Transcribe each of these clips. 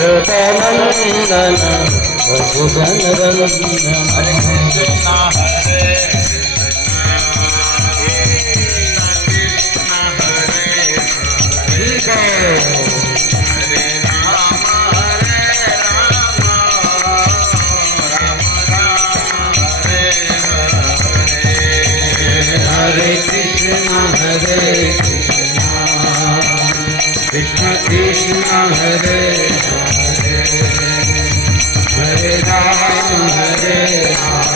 कृतनन्दन भुजनरञ्जन हरे कृष्ण हरे ठीक है हरे कृष्ण कृष्ण कृष्ण हरे हरे हरे राम राम राम हरे हरे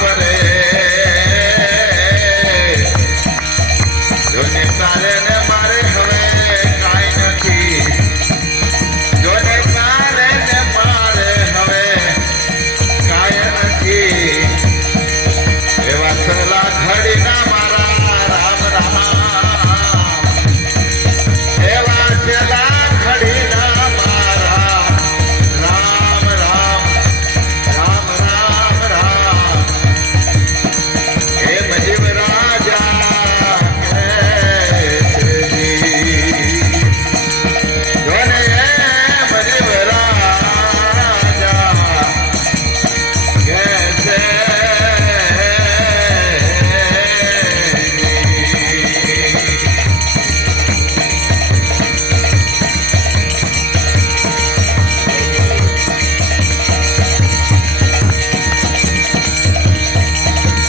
પરે જોને તારે ને મારે હવે કાંઈ નથી જોને તારે ને મારે હવે કાંઈ નથી એવા સલા ઘડીના મારા રામ રામ એવા સલા ઘડીના મારા રામ રામ રામ રામ રામ હે મજીબ રાજા જોને મજીબ રાજા કેસે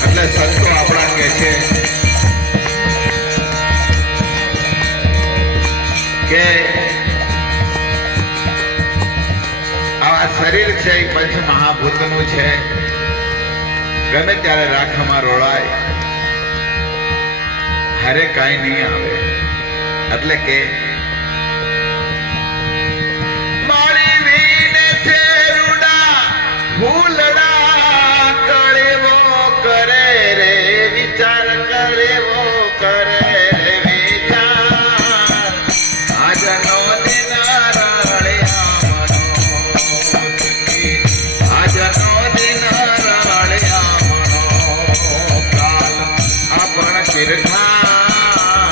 એટલે સંતો આપણા કહે છે કે આ શરીર છે એ પંચ મહાભૂતનું છે ગમે ત્યારે રાખમાં રોળાય હારે કાંઈ નહીં આવે એટલે કે મારી વીને છે રૂડા ભૂલડા કળેવો કરે રે વિચાર કળેવો કરે રે વિચાર આજનો દિન રળિયા મનો સુખી આજનો દિન રળિયા મનો કાલ આપણ શિરખા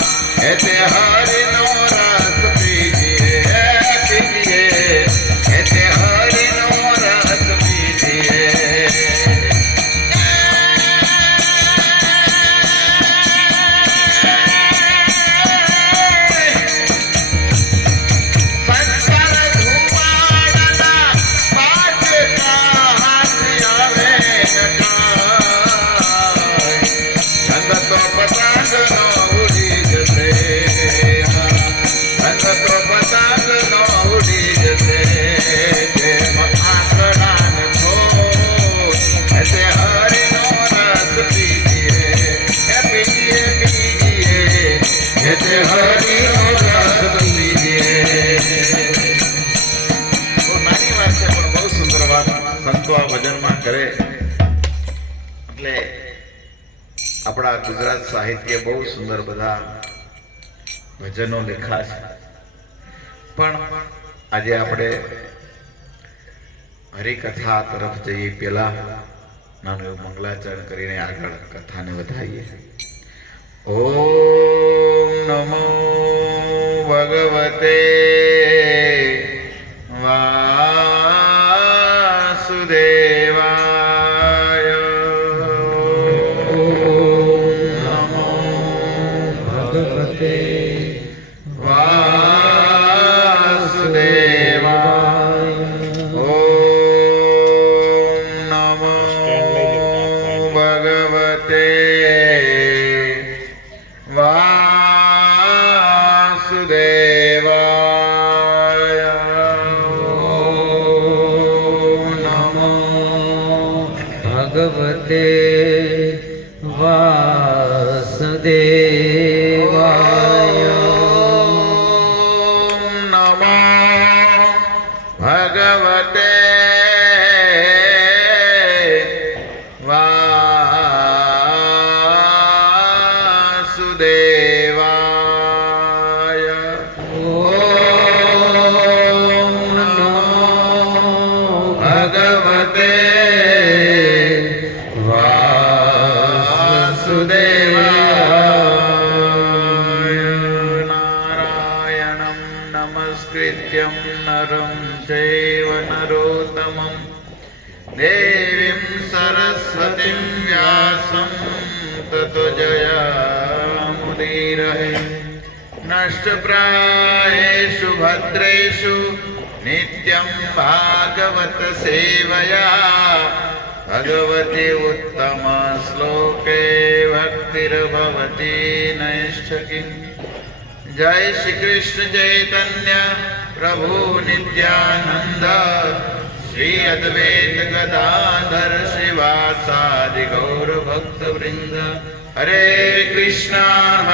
એ તે હરિનો રસ પીજીએ એ તે હરિનો રસ પીજીએ સંસાર ધુમાડના પાંચ હાથ આવે નકાય રંગ તો પતંગનો ઉડી જશે રંગ તો પતંગનો ઉડી જશે જેમ આંકડાને ખોટ એસે હરિનો રસ પીજીએ એ પીજીએ પીજીએ એસે હરિનો રસ પીજીએ બહુ નાની વાત છે પણ બહુ સુંદર વાત સંતો આ ભજનમાં કરે એટલે આપણા ગુજરાત સાહિત્ય બહુ સુંદર બધા ભજનો લખ્યા છે પણ આજે આપણે હરિકથા તરફ જઈએ પહેલા નાનું એવું મંગલાચરણ કરીને આગળ કથાને વધારીએ. ઓમ નમો ભગવતે વાસુદેવાય. ઓમ નમો ભગવતે વાસુદેવાય. ઓમ નમો ભગવતે વાસુદેવાય. ઓમ નમો ભગવતે વાસુદેવાય. ઓમ નમો ભગવતે વાસુદેવાય. ઓમ નમો ભગવતે વાસુદેવાય. નારાયણં નમસ્કૃત્યં નરં ચૈવ નરોત્તમં દેવીં સરસ્વતીં વ્યાસં તતો જયામુદીરહે. નષ્ટપ્રાયેષુ ભદ્રેષુ નિત્યં ભાગવત સેવયા ભગવતી ઉત્તમ શ્લોકે ભક્તિર્ભવતી નૈષ્ઠકી. જય શ્રી કૃષ્ણ ચૈતન્ય પ્રભુ નિત્યાનંદ શ્રી અદ્વૈત ગદાધર શિવા વ્યાસાદિ ગૌર ભક્ત વૃંદ. હરે કૃષ્ણ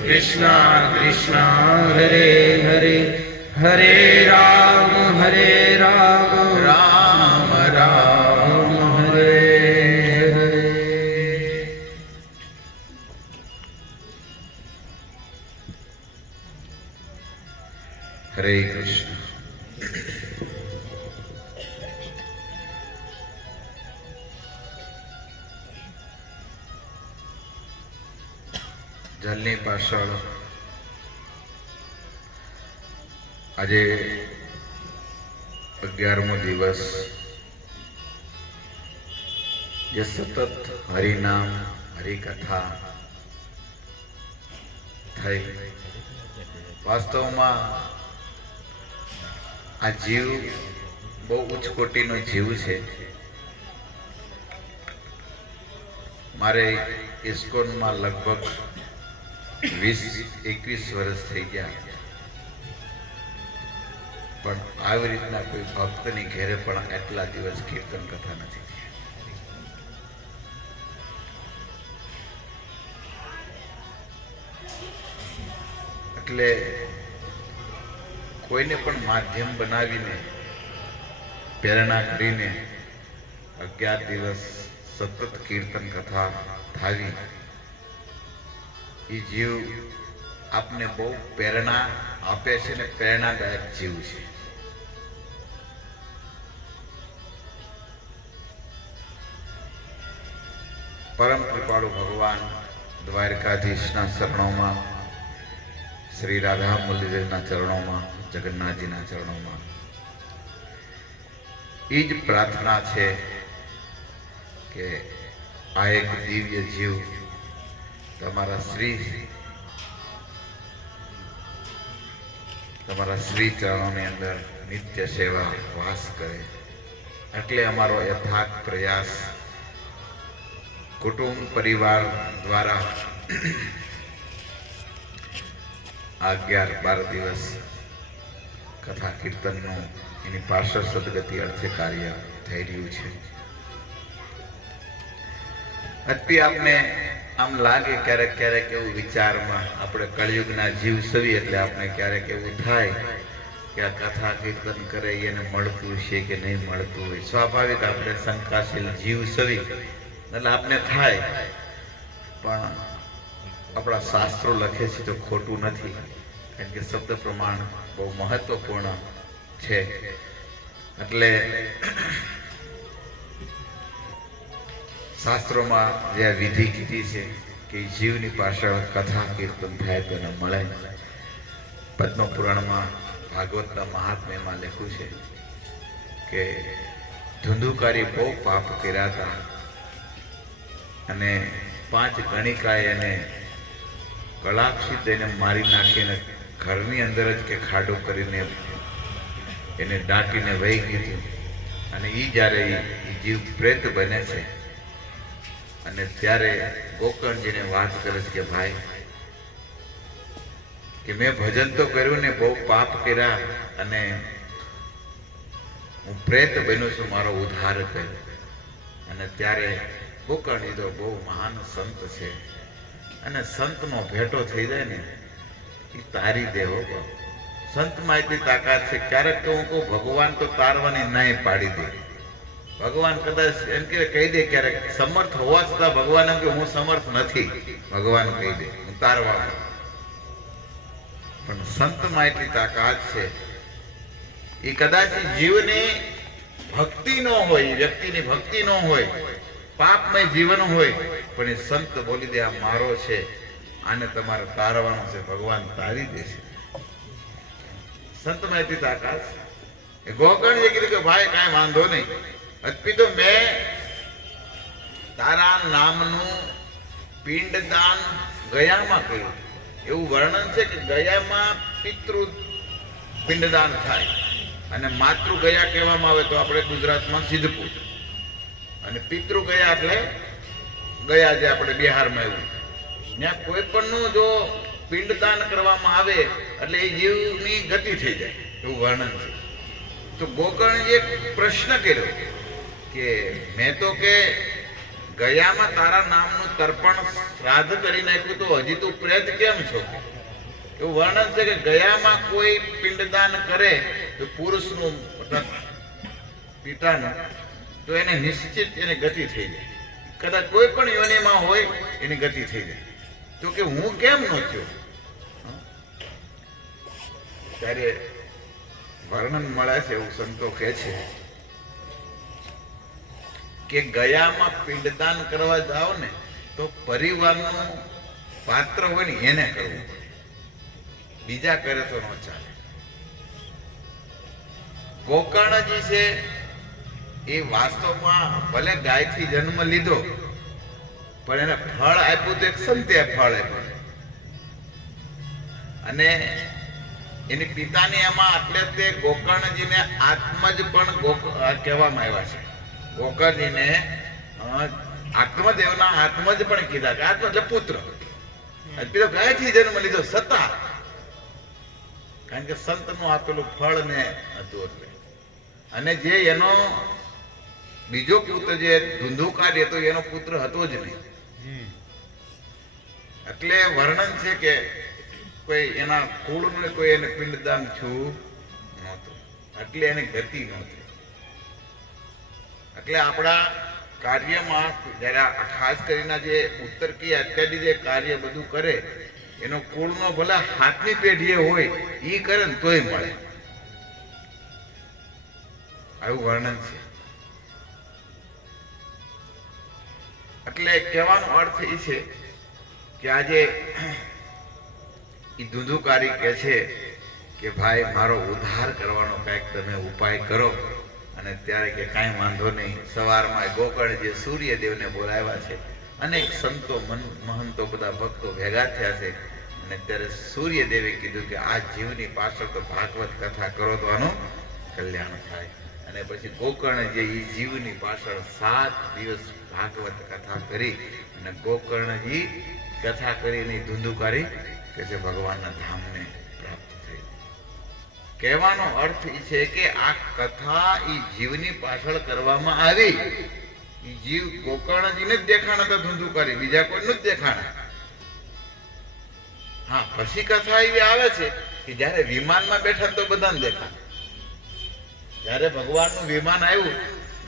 કૃષ્ણ કૃષ્ણ હરે હરે હરે રામ રામ રામ હરે હરે. હરે કૃષ્ણ. જલની પાછળ આજે 11મો દિવસ, જે સતત હરિનામ હરિકથા થઈ. વાસ્તવમાં આ જીવ બહુ ઉચ્ચ કોટીનો જીવ છે. મારે ઇસ્કોનમાં લગભગ 20-21 વર્ષ થઈ ગયા, પણ આવી રીતના કોઈ ભક્તની ઘેરે પણ એટલા દિવસ કીર્તન કથા નથી. એટલે કોઈને પણ માધ્યમ બનાવીને પ્રેરણા કરીને 11 દિવસ સતત કીર્તન કથા થાવી, એ જીવ આપને બહુ પ્રેરણા આપે છે ને પ્રેરણાદાયક જીવ છે. પરમ કૃપાળુ ભગવાન દ્વારકાધીશના ચરણોમાં, શ્રી રાધા મુરલીધરના ચરણોમાં, જગન્નાથજીના ચરણોમાં એ જ પ્રાર્થના છે કે આ એક દિવ્ય જીવ તમારા શ્રી ચરણોની અંદર નિત્ય સેવા વાસ કરે. એટલે અમારો યથાર્થ પ્રયાસ કુટુંબ પરિવાર દ્વારા આ 11-12 દિવસ કથા કીર્તનનું એની પાર્ષદ સદગતિ અર્થે કાર્ય થઈ રહ્યું છે. અતિ આપને આમ લાગે ક્યારેક ક્યારેક એવું વિચારમાં, આપણે કળિયુગના જીવ સવી એટલે આપણે ક્યારેક એવું થાય કે આ કથા કીર્તન કરે એને મળતું છે કે નહીં મળતું હોય. સ્વાભાવિક આપણે શંકાશીલ જીવ સવી એટલે આપને થાય, પણ આપણા શાસ્ત્રો લખે છે તો ખોટું નથી, કારણ કે શબ્દ પ્રમાણ બહુ મહત્વપૂર્ણ છે. એટલે શાસ્ત્રોમાં જે આ વિધિ કીધી છે કે જીવની પાછળ કથા કીર્તન થાય તો એને મળે. પદ્મ પુરાણમાં ભાગવતના મહાત્મ્યમાં લખ્યું છે કે ધુંધુકારી બહુ પાપ કર્યા હતા અને 5 ગણિકાએ એને કળાક્ષિત એને મારી નાખીને ઘરની અંદર જ કે ખાડો કરીને એને દાટીને વહી ગયું. અને એ જ્યારે એ જીવ પ્રેત બને છે અને ત્યારે ગોકર્ણજીને વાત કરે છે કે ભાઈ, કે મેં ભજન તો કર્યું ને બહુ પાપ કર્યા અને હું પ્રેત બન્યો છું, મારો ઉદ્ધાર કર્યો. અને ત્યારે ગોકર્ણજી તો બહુ મહાન સંત છે અને સંતનો ભેટો થઈ જાય ને એ તારી દેવો. સંતમાં એટલી તાકાત છે, ક્યારેક તો હું કહું ભગવાન તો તારવાની નાય પાડી દે. ભગવાન કદાચ એમ કે કહી દે, ક્યારેક સમર્થ હોવા છતાં ભગવાન એમ કે હું સમર્થ નથી, ભગવાન કહી દે હું તારવા. પણ સંતમાં એટલી તાકાત છે, એ કદાચ જીવની ભક્તિ ન હોય, વ્યક્તિની ભક્તિ ન હોય, પાપમય જીવન હોય, પણ એ સંત બોલી દે આ મારો છે, આને તમારે તારવાનો છે, ભગવાન તારી દેશે. સંતમાં એટલી તાકાત છે. ગોકર્ણજીએ કીધું કે ભાઈ કાંઈ વાંધો નહીં, અતપી તો મેં તારા નામનું પિંડદાન ગયામાં કર્યું. એવું વર્ણન છે કે ગયામાં પિતૃ પિંડદાન થાય અને માતૃ ગયા કહેવામાં આવે તો આપણે ગુજરાતમાં સિદ્ધપુર, અને પિતૃ ગયા એટલે ગયા જે આપણે બિહારમાં એવું. ત્યાં કોઈ પણનું જો પિંડદાન કરવામાં આવે એટલે એ જીવની ગતિ થઈ જાય, એવું વર્ણન છે. તો ગોકર્ણજીએ એક પ્રશ્ન કર્યો કે મેં તો કે ગયામાં તારા નામનું તર્પણ શ્રાદ્ધ કરી નાખ્યું તો હજી તું પ્રેત કેમ છો? એવું વર્ણન છે કે ગયામાં કોઈ પિંડદાન કરે તો પુરુષનું પિતાનું તો એને નિશ્ચિત એની ગતિ થઈ જાય. કદાચ કોઈ પણ યોનિમાં હોય એની ગતિ થઈ જાય. તો કે હું કેમ ન થયો? ત્યારે વર્ણન મળે છે એવું સંતો કહે છે કે ગયામાં પિંડદાન કરવા જાઓ ને તો પરિવારનું પાત્ર હોય ને એને કરવું પડે, બીજા કરે તો ન ચાલે. ગોકર્ણજી છે એ વાસ્તવમાં ભલે ગાયથી જન્મ લીધો પણ એને ફળ આપ્યું તો એક સંતે ફળ આપ્યું. અને એની પિતાની એમાં એટલે તે ગોકર્ણજીને આત્મજ પણ કહેવામાં આવ્યા છે. ગોકર્ણજીને આત્મદેવના આત્મજ પણ કીધા કે આત્મ એટલે પુત્ર. પેલો ગાયથી જન્મ લીધો છતાં કારણ કે સંતનું આપેલું ફળ ને હતું એટલે. અને જે એનો બીજો પુત્ર જે ધુંધુકારી હતો એનો પુત્ર હતો જ નહીં. એટલે વર્ણન છે કે કોઈ એના કુળનું કોઈ એને પિંડદાન થયું નહોતું, એટલે એને ગતિ નહોતી. એટલે આપણા કાર્યમાં જયારે ખાસ કરીને જે ઉત્તરકી અત્યાદી જે કાર્ય બધું કરે એનો કુળનો ભલે હાથની પેઢીએ હોય એ કરે ને તોય મળે, આવું વર્ણન છે. એટલે કહેવાનો અર્થ એ છે કે આજે એ ધુંધુકારી કહે છે કે ભાઈ મારો ઉદ્ધાર કરવાનો કંઈક તમે ઉપાય કરો. અને ત્યારે કે કાંઈ વાંધો નહીં. સવારમાં ગોકર્ણ જે સૂર્યદેવને બોલાવ્યા છે, અનેક સંતો મહંતો બધા ભક્તો ભેગા થયા છે. અને ત્યારે સૂર્યદેવે કીધું કે આ જીવની પાછળ તો ભાગવત કથા કરો તો આનું કલ્યાણ થાય. અને પછી ગોકર્ણ જે એ જીવની પાછળ 7 દિવસ ભાગવત કથા કરી અને ગોકર્ણજી કથા કરીને ધુંધુકારી કે જે ભગવાનના ધામને પ્રાપ્ત થઈ. કહેવાનો અર્થ એ છે કે આ કથા એ જીવની પાછળ કરવામાં આવી. એ જીવ ગોકર્ણજીને જ દેખાણા હતા ધુંધુકારી, બીજા કોઈને જ દેખાણા. હા, પછી કથા એવી આવે છે કે જયારે વિમાનમાં બેઠા તો બધાને દેખા. જયારે ભગવાનનું વિમાન આવ્યું,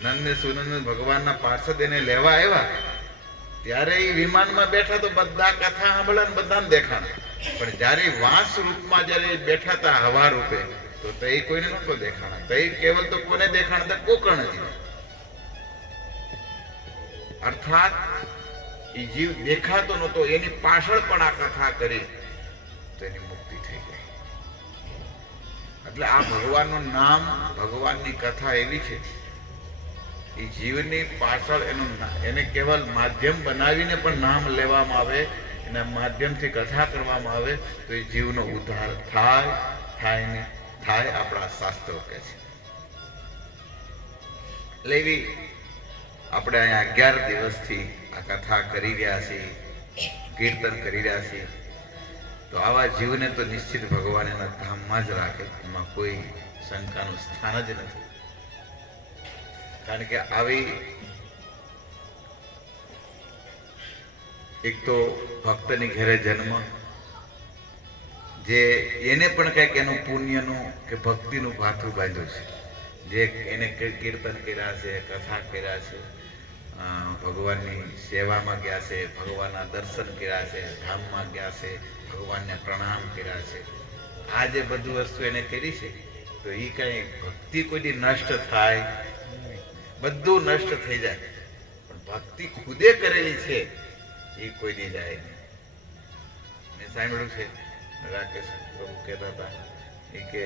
નંદ ને સુનંદ ભગવાનના પાર્ષદ એને લેવા આવ્યા, ત્યારે એ વિમાનમાં બેઠા તો બધા કથા સાંભળ્યા બધાને દેખાણા. પણ જયારે વાંસ રૂપમાં જયારે બેઠા હતા હવા રૂપે તો તે કોઈને નહોતો દેખાણા. તે કેવલ તો કોને દેખાણા હતા? ગોકર્ણજી. અર્થાત એ જીવ દેખાતો નહોતો, એની પાછળ પણ આ કથા કરી તો એની મુક્તિ થઈ ગઈ. એટલે આ ભગવાનનું નામ, ભગવાનની કથા એવી છે એ જીવની પાછળ એને કેવલ માધ્યમ બનાવીને પણ નામ લેવામાં આવે, એના માધ્યમથી કથા કરવામાં આવે તો એ જીવનો ઉદ્ધાર થાય ને થાય. આપણા શાસ્ત્રો કહે છે. એટલે એવી આપણે અહીંયા 11 દિવસથી આ કથા કરી રહ્યા છીએ, કીર્તન કરી રહ્યા છીએ. તો આવા જીવને તો નિશ્ચિત ભગવાન એના ધામમાં જ રાખે, એમાં કોઈ શંકાનું સ્થાન જ નથી. કારણ કે આવી એક તો ભક્તની ઘરે જન્મ, જે એને પણ કંઈક એનું પુણ્યનું કે ભક્તિનું ભાથું બાંધ્યું છે. જે એને કીર્તન કર્યા છે, કથા કર્યા છે, ભગવાનની સેવામાં ગયા છે, ભગવાનના દર્શન કર્યા છે, ધામમાં ગયા છે, ભગવાનને પ્રણામ કર્યા છે. આ જે બધું વસ્તુ એને કરી છે તો એ કઈ ભક્તિ કોઈ નષ્ટ થાય? બધું નષ્ટ થઈ જાય, પણ ભક્તિ ખુદે કરેલી છે એ કોઈ દી જાય નહીં. મેં સાંભળ્યું છે રાકેશ પ્રભુ કહેતા હતા એ કે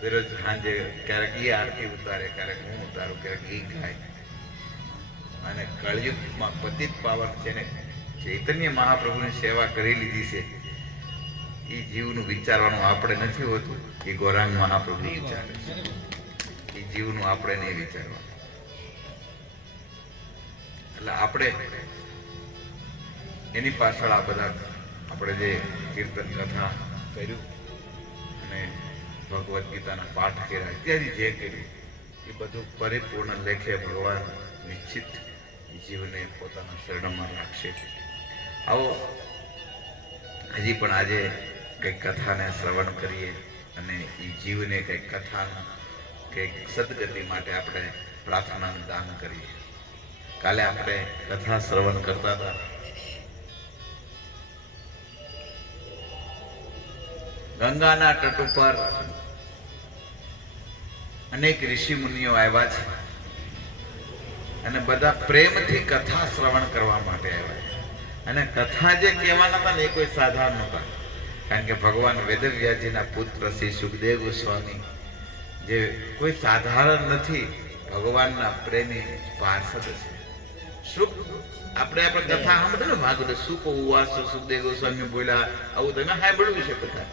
દરરોજ સાંજે ક્યારેક એ આરતી ઉતારે, ક્યારેક હું ઉતારું, ક્યારેક એ ગાય. અને કળયુગમાં પતિત પાવન છે ને ચૈતન્ય મહાપ્રભુની સેવા કરી લીધી છે એ જીવનું વિચારવાનું આપણે નથી હોતું, એ ગૌરાંગ મહાપ્રભુ વિચારે છે. એ જીવનું આપણે નહીં વિચારવાનું. એટલે આપણે એની પાછળ આ બધા આપણે જે કીર્તન કથા કર્યું અને ભગવદ્ ગીતાના પાઠ કર્યા, ઇત્યાદિ જે કર્યું એ બધું પરિપૂર્ણ લેખે ભગવાન નિશ્ચિત જીવને પોતાના શરણમાં રાખશે. આવો હજી પણ આજે કંઈક કથાને શ્રવણ કરીએ અને એ જીવને કંઈક કથાનું કંઈક સદગતિ માટે આપણે પ્રાર્થનાનું દાન કરીએ. કાલે આપણે કથા શ્રવણ કરતા હતા. ગંગાના તટ ઉપર અનેક ઋષિ મુનિઓ આવ્યા છે અને બધા પ્રેમથી કથા શ્રવણ કરવા માટે આવ્યા છે. અને કથા જે કહેવાના હતા ને એ કોઈ સાધારણ નહોતા, કારણ કે ભગવાન વેદવ્યાસજીના પુત્ર શ્રી સુખદેવ ગોસ્વામી જે કોઈ સાધારણ નથી, ભગવાનના પ્રેમી પાર્ષદ છે. સુખ આપણે કથા સાંભળે ને ભાગવત સુખ ઉવાસ સુખદેવ ગોસ્વામી બોલ્યા, આવું તમે સાંભળ્યું છે કથા.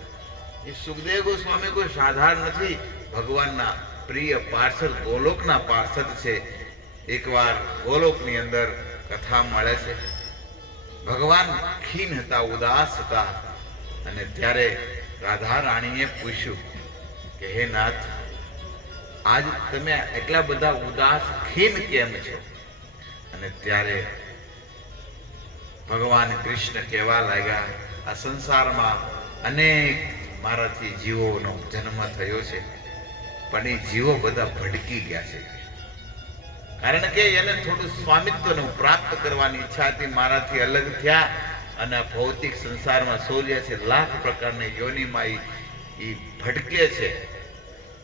એ સુખદેવ ગોસ્વામી કોઈ સાધારણ નથી, ભગવાનના પ્રિય પાર્ષદ, ગોલોકના પાર્ષદ છે. એકવાર ગોલોકની અંદર કથા મળે છે. ભગવાન ખીન હતા, ઉદાસ હતા, અને ત્યારે રાધા રાણીએ પૂછ્યું કે હે નાથ, આજ તમે એટલા બધા ઉદાસ ખીન કેમ છો? અને ત્યારે ભગવાન કૃષ્ણ કહેવા લાગ્યા, આ સંસારમાં અનેક મારાથી જીવોનો જન્મ થયો છે, પણ એ જીવો બધા ભટકી ગયા છે. કારણ કે એને થોડું સ્વામિત્વનું પ્રાપ્ત કરવાની ઈચ્છા હતી, મારાથી અલગ થયા અને ભૌતિક સંસારમાં 84 લાખ પ્રકારની યોનિમાં એ ભટકે છે.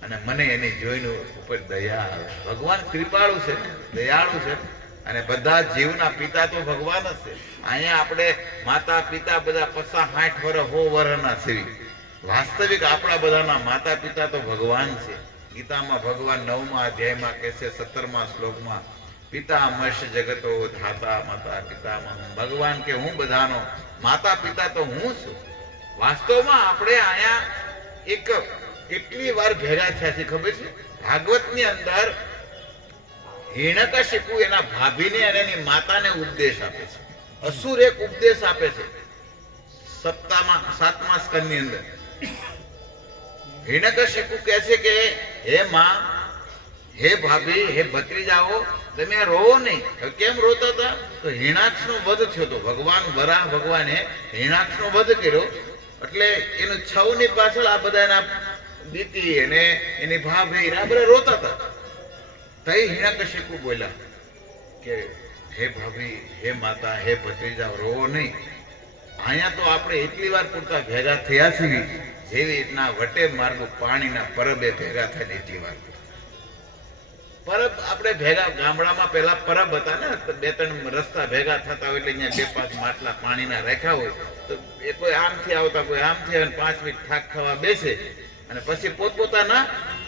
અને મને એને જોઈને ઉપર દયા આવે. ભગવાન કૃપાળુ છે, દયાળુ છે, અને બધા જીવના પિતા તો ભગવાન જ છે. અહીંયા આપણે માતા પિતા બધા 50, 60 વર્ષ 100 વર્ષના છે. વાસ્તવિક આપણા બધાના માતા પિતા તો ભગવાન છે. ગીતામાં ભગવાન 9મા અધ્યાયમાં કહે છે, 17મા શ્લોકમાં, પિતામશ જગતો ધાતા માતા પિતામાં. ભગવાન કે હું બધાનો માતા પિતા તો હું છું. વાસ્તવમાં આપણે અહીંયા એક કેટલી વાર ભેગા થયા છે ખબર છે? ભાગવતની અંદર હિરણ્યકશિપુ એના ભાભીને અને એની માતાને ઉપદેશ આપે છે. અસુર એક ઉપદેશ આપે છે 7મા સ્કંદની અંદર. હિરણ્યકશિપુ કહે છે કે હે માં, હે ભાભી, હે ભત્રીજાઓ, તમે આ રોવો નહીં. કેમ રોતા હતા? તો હિરણાક્ષનો વધ થયો હતો. ભગવાન વરાહ ભગવાને હિરણાક્ષનો વધ કર્યો, એટલે એનું છવની પાછળ આ બધા એના દીતી અને એની ભાભી આ બધા રોતા હતા. તઈ હિરણ્યકશિપુ બોલ્યા કે હે ભાભી, હે માતા, હે ભત્રીજા, રોવો નહીં. અહીંયા તો આપણે એટલી વાર પૂરતા ભેગા થયા છીએ, જેવી રીતના વટે માર્ગ પાણીના પરબે ભેગા થાય એટલી વાર. પરબ આપણે ભેગા ગામડામાં પેલા પરબ હતા ને, 2-3 રસ્તા ભેગા થતા હોય એટલે અહીંયા 2-5 માટલા પાણીના રાખ્યા હોય, તો એ કોઈ આમથી આવતા કોઈ આમથી આવે, 5 મિનિટ થાક ખાવા બેસે અને પછી પોતપોતાના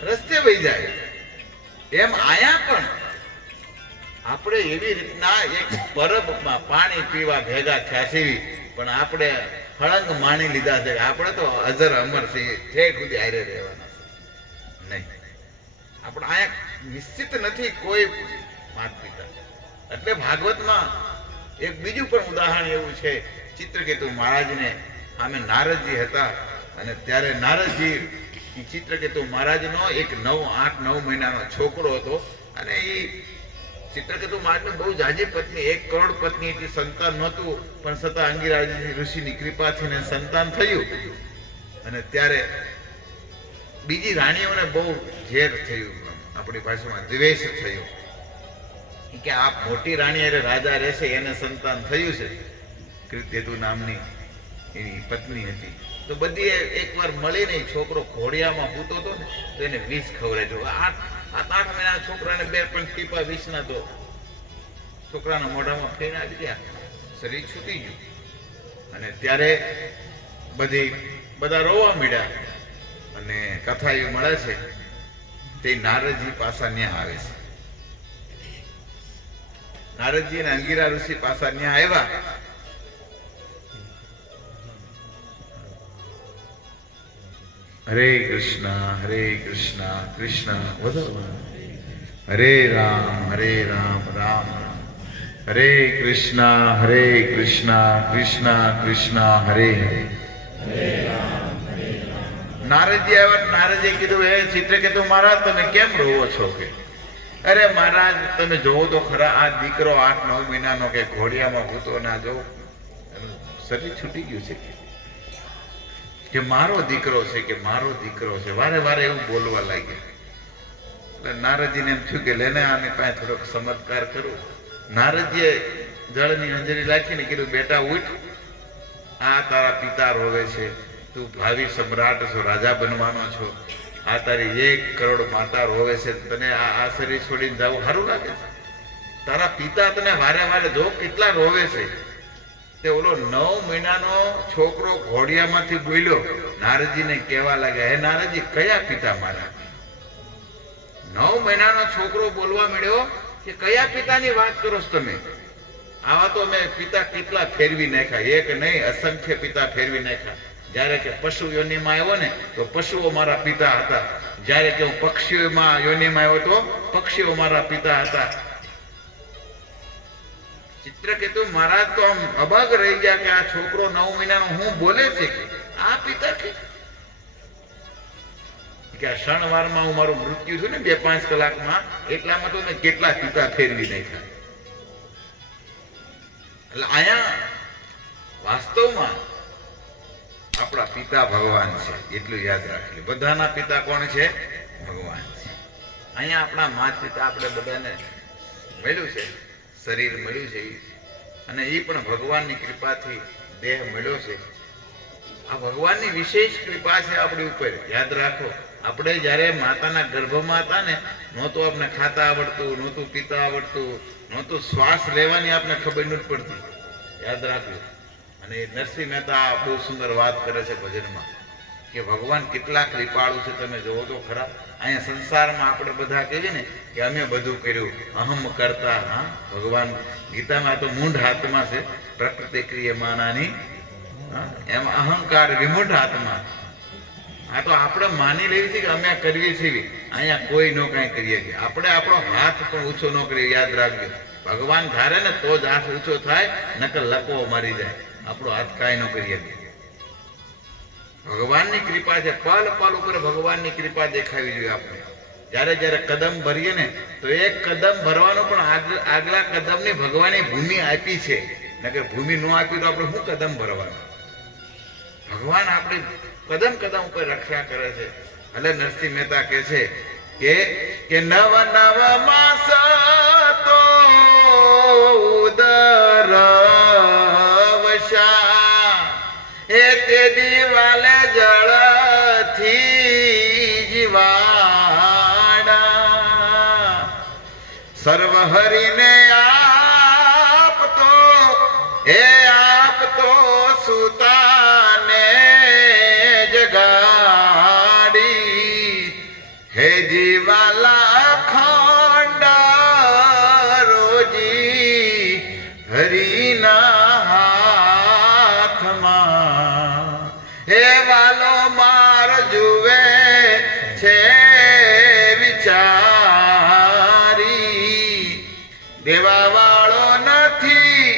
રસ્તે વહી જાય. એમ આયા પણ આપણે એવી રીતના એક પરબમાં પાણી પીવા ભેગા થયા છીએ, પણ આપણે હળંગ માણી લીધા છે. આપણે તો અજર અમર છીએ, ઠેઠ સુધી હારે રહેવાના છે નહીં. આપણે અહીંયા નિશ્ચિત નથી કોઈ માત પિતા. એટલે ભાગવતમાં એક બીજું પણ ઉદાહરણ એવું છે. ચિત્રકેતુ મહારાજને સામે નારદજી હતા, અને ત્યારે નારદજી ચિત્રકેતુ મહારાજનો એક 8-9 મહિનાનો છોકરો હતો, અને એ ચિત્રકેતુ મહારાજની બહુ જાજી પત્ની, 1 કરોડ પત્ની હતી, સંતાન નહોતું, પણ છતાં અંગિરાજી ઋષિની કૃપાથી એને સંતાન થયું. અને ત્યારે બીજી રાણીઓને બહુ ઝેર થયું, આપણી ભાષામાં દ્વેષ થયો, કે આ મોટી રાણી અરે રાજા રહેશે, એને સંતાન થયું છે. કૃતકેતુ નામની એની પત્ની હતી. તો બધી એકવાર મળીને છોકરો ઘોડિયામાં પૂતો હતો ને, તો એને વિષ ખવડાવ્યો. 8 મહિનાના છોકરાને 2 ટીપા વિષના તો છોકરાના મોઢામાં ફેરવી દીધા, શરીર છૂટી ગયું. અને ત્યારે બધા રોવા મળ્યા. અને કથા એવી મળે છે, તે નારદજી પાછા ન્યા આવે છે. નારદજી અને અંગિરા ઋષિ પાછા ન્યા આવ્યા. હરે કૃષ્ણ કૃષ્ણ હરે રામ રામ રામ, હરે કૃષ્ણ કૃષ્ણ કૃષ્ણ હરે હરે. નારદજી આવ્યા. નારદજીએ કીધું, હે ચિત્રકેતુ મહારાજ, તમે કેમ રોવો છો? અરે મહારાજ તમે જોવો તો ખરા, આ દીકરો 8-9 મહિનાનો કે ઘોડિયામાં ભૂતો ના જો શરીર છૂટી ગયું છે કે મારો દીકરો છે, કે મારો દીકરો છે, વારે વારે એવું બોલવા લાગ્યા. એટલે નારદજીને એમ થયું કે લેને આની પાસે થોડોક ચમત્કાર કરું. નારદજીએ જળની અંજરી રાખીને કીધું, બેટા ઉઠ, આ તારા પિતા રોવે છે, તું ભાવિ સમ્રાટ છો, રાજા બનવાનો છો, આ તારી 1 કરોડ માતા રોવે છે, તને આ શરીર છોડીને જવું સારું લાગે છે? તારા પિતા તને વારે વારે જો કેટલા રોવે છે. તે ઓલો 9 મહિનાનો છોકરો ઘોડિયામાંથી બોલ્યો, નારદજીને કહેવા લાગ્યા, હે નારદજી, કયા પિતા મારા? 9 મહિનાનો છોકરો બોલવા મળ્યો કે કયા પિતાની વાત કરો છો તમે? આવા તો મેં પિતા કેટલા ફેરવી નાખ્યા, એક નહીં અસંખ્ય પિતા ફેરવી નાખ્યા. જ્યારે કે પશુ યોનિમાં આવ્યો ને તો પશુઓ મારા પિતા હતા, જ્યારે કે હું પક્ષીઓમાં યોનિમાં આવ્યો તો પક્ષીઓ મારા પિતા હતા. ચિત્રકેતુ મહારાજ તો આમ અબાગ રહી ગયા કે આ છોકરો 9 મહિનાનો હું બોલે છે કે આ પિતા કે આ ક્ષણવારમાં હું મારું મૃત્યુ થયું ને 2-5 કલાકમાં, એટલામાં તો મેં કેટલા પિતા ફેરવી નાખ્યા. એટલે અહીંયા વાસ્તવમાં આપણા પિતા ભગવાન છે, એટલું યાદ રાખજો. બધાના પિતા કોણ છે? ભગવાન છે. અહીંયા આપણા માતા પિતા આપણે બધાને મળ્યું છે, શરીર મળ્યું છે, અને એ પણ ભગવાનની કૃપાથી દેહ મળ્યો છે. આ ભગવાનની વિશેષ કૃપા છે આપણી ઉપર. યાદ રાખો, આપણે જ્યારે માતાના ગર્ભમાં હતા ને, નહોતું આપણે ખાતા આવડતું, નહોતું પીતા આવડતું, નહોતું શ્વાસ લેવાની આપણે ખબર નથી પડતી. યાદ રાખજો. અને નરસિંહ મહેતા બહુ સુંદર વાત કરે છે ભજનમાં કે ભગવાન કેટલા કૃપાળુ છે. તમે જોવો તો ખરા, અહીંયા સંસારમાં આપણે બધા કહીએ ને કે અમે બધું કર્યું, અહમ કરતા. હા, ભગવાન ગીતામાં તો મૂંઢ હાથમાં છે, પ્રકૃતિ ક્રિયમાનાની, એમાં અહંકાર વિમૂઢ હાથમાં. આ તો આપણે માની લેવી છે કે અમે કરવી છીએ, અહીંયા કોઈ નો કાંઈ કરીએ છીએ. આપણે આપણો હાથ પણ ઊંચો ન કરીએ. યાદ રાખજો, ભગવાન ધારે ને તો જ હાથ ઊંચો થાય, નકર લકવો મારી જાય. આપણો હાથ કાંઈ ન કરીએ. ભગવાનની કૃપા છે, પલ પલ ઉપર ભગવાનની કૃપા દેખાવી જોઈએ આપણે. જ્યારે જ્યારે કદમ ભરીએ ને તો એક કદમ ભરવાનું પણ આગલા કદમની ભગવાને ભૂમિ આપી છે, નકર ભૂમિ ન આપી તો આપણે શું કદમ ભરવાનું? ભગવાન આપણી કદમ કદમ ઉપર રક્ષા કરે છે. એટલે નરસિંહ મહેતા કહે છે કે નવ નવ માસ તો ઉદર વશા, એ તે દિવાલે જળથી જીવાડા, સર્વ હરિને આપતો, એ આપતો સુતાને જગાડી, હે જીવાલા ખંડ રોજી હરિના હાથમાં, હે વાલો માર જુએ છે વિચારી, દેવા વાળો નથી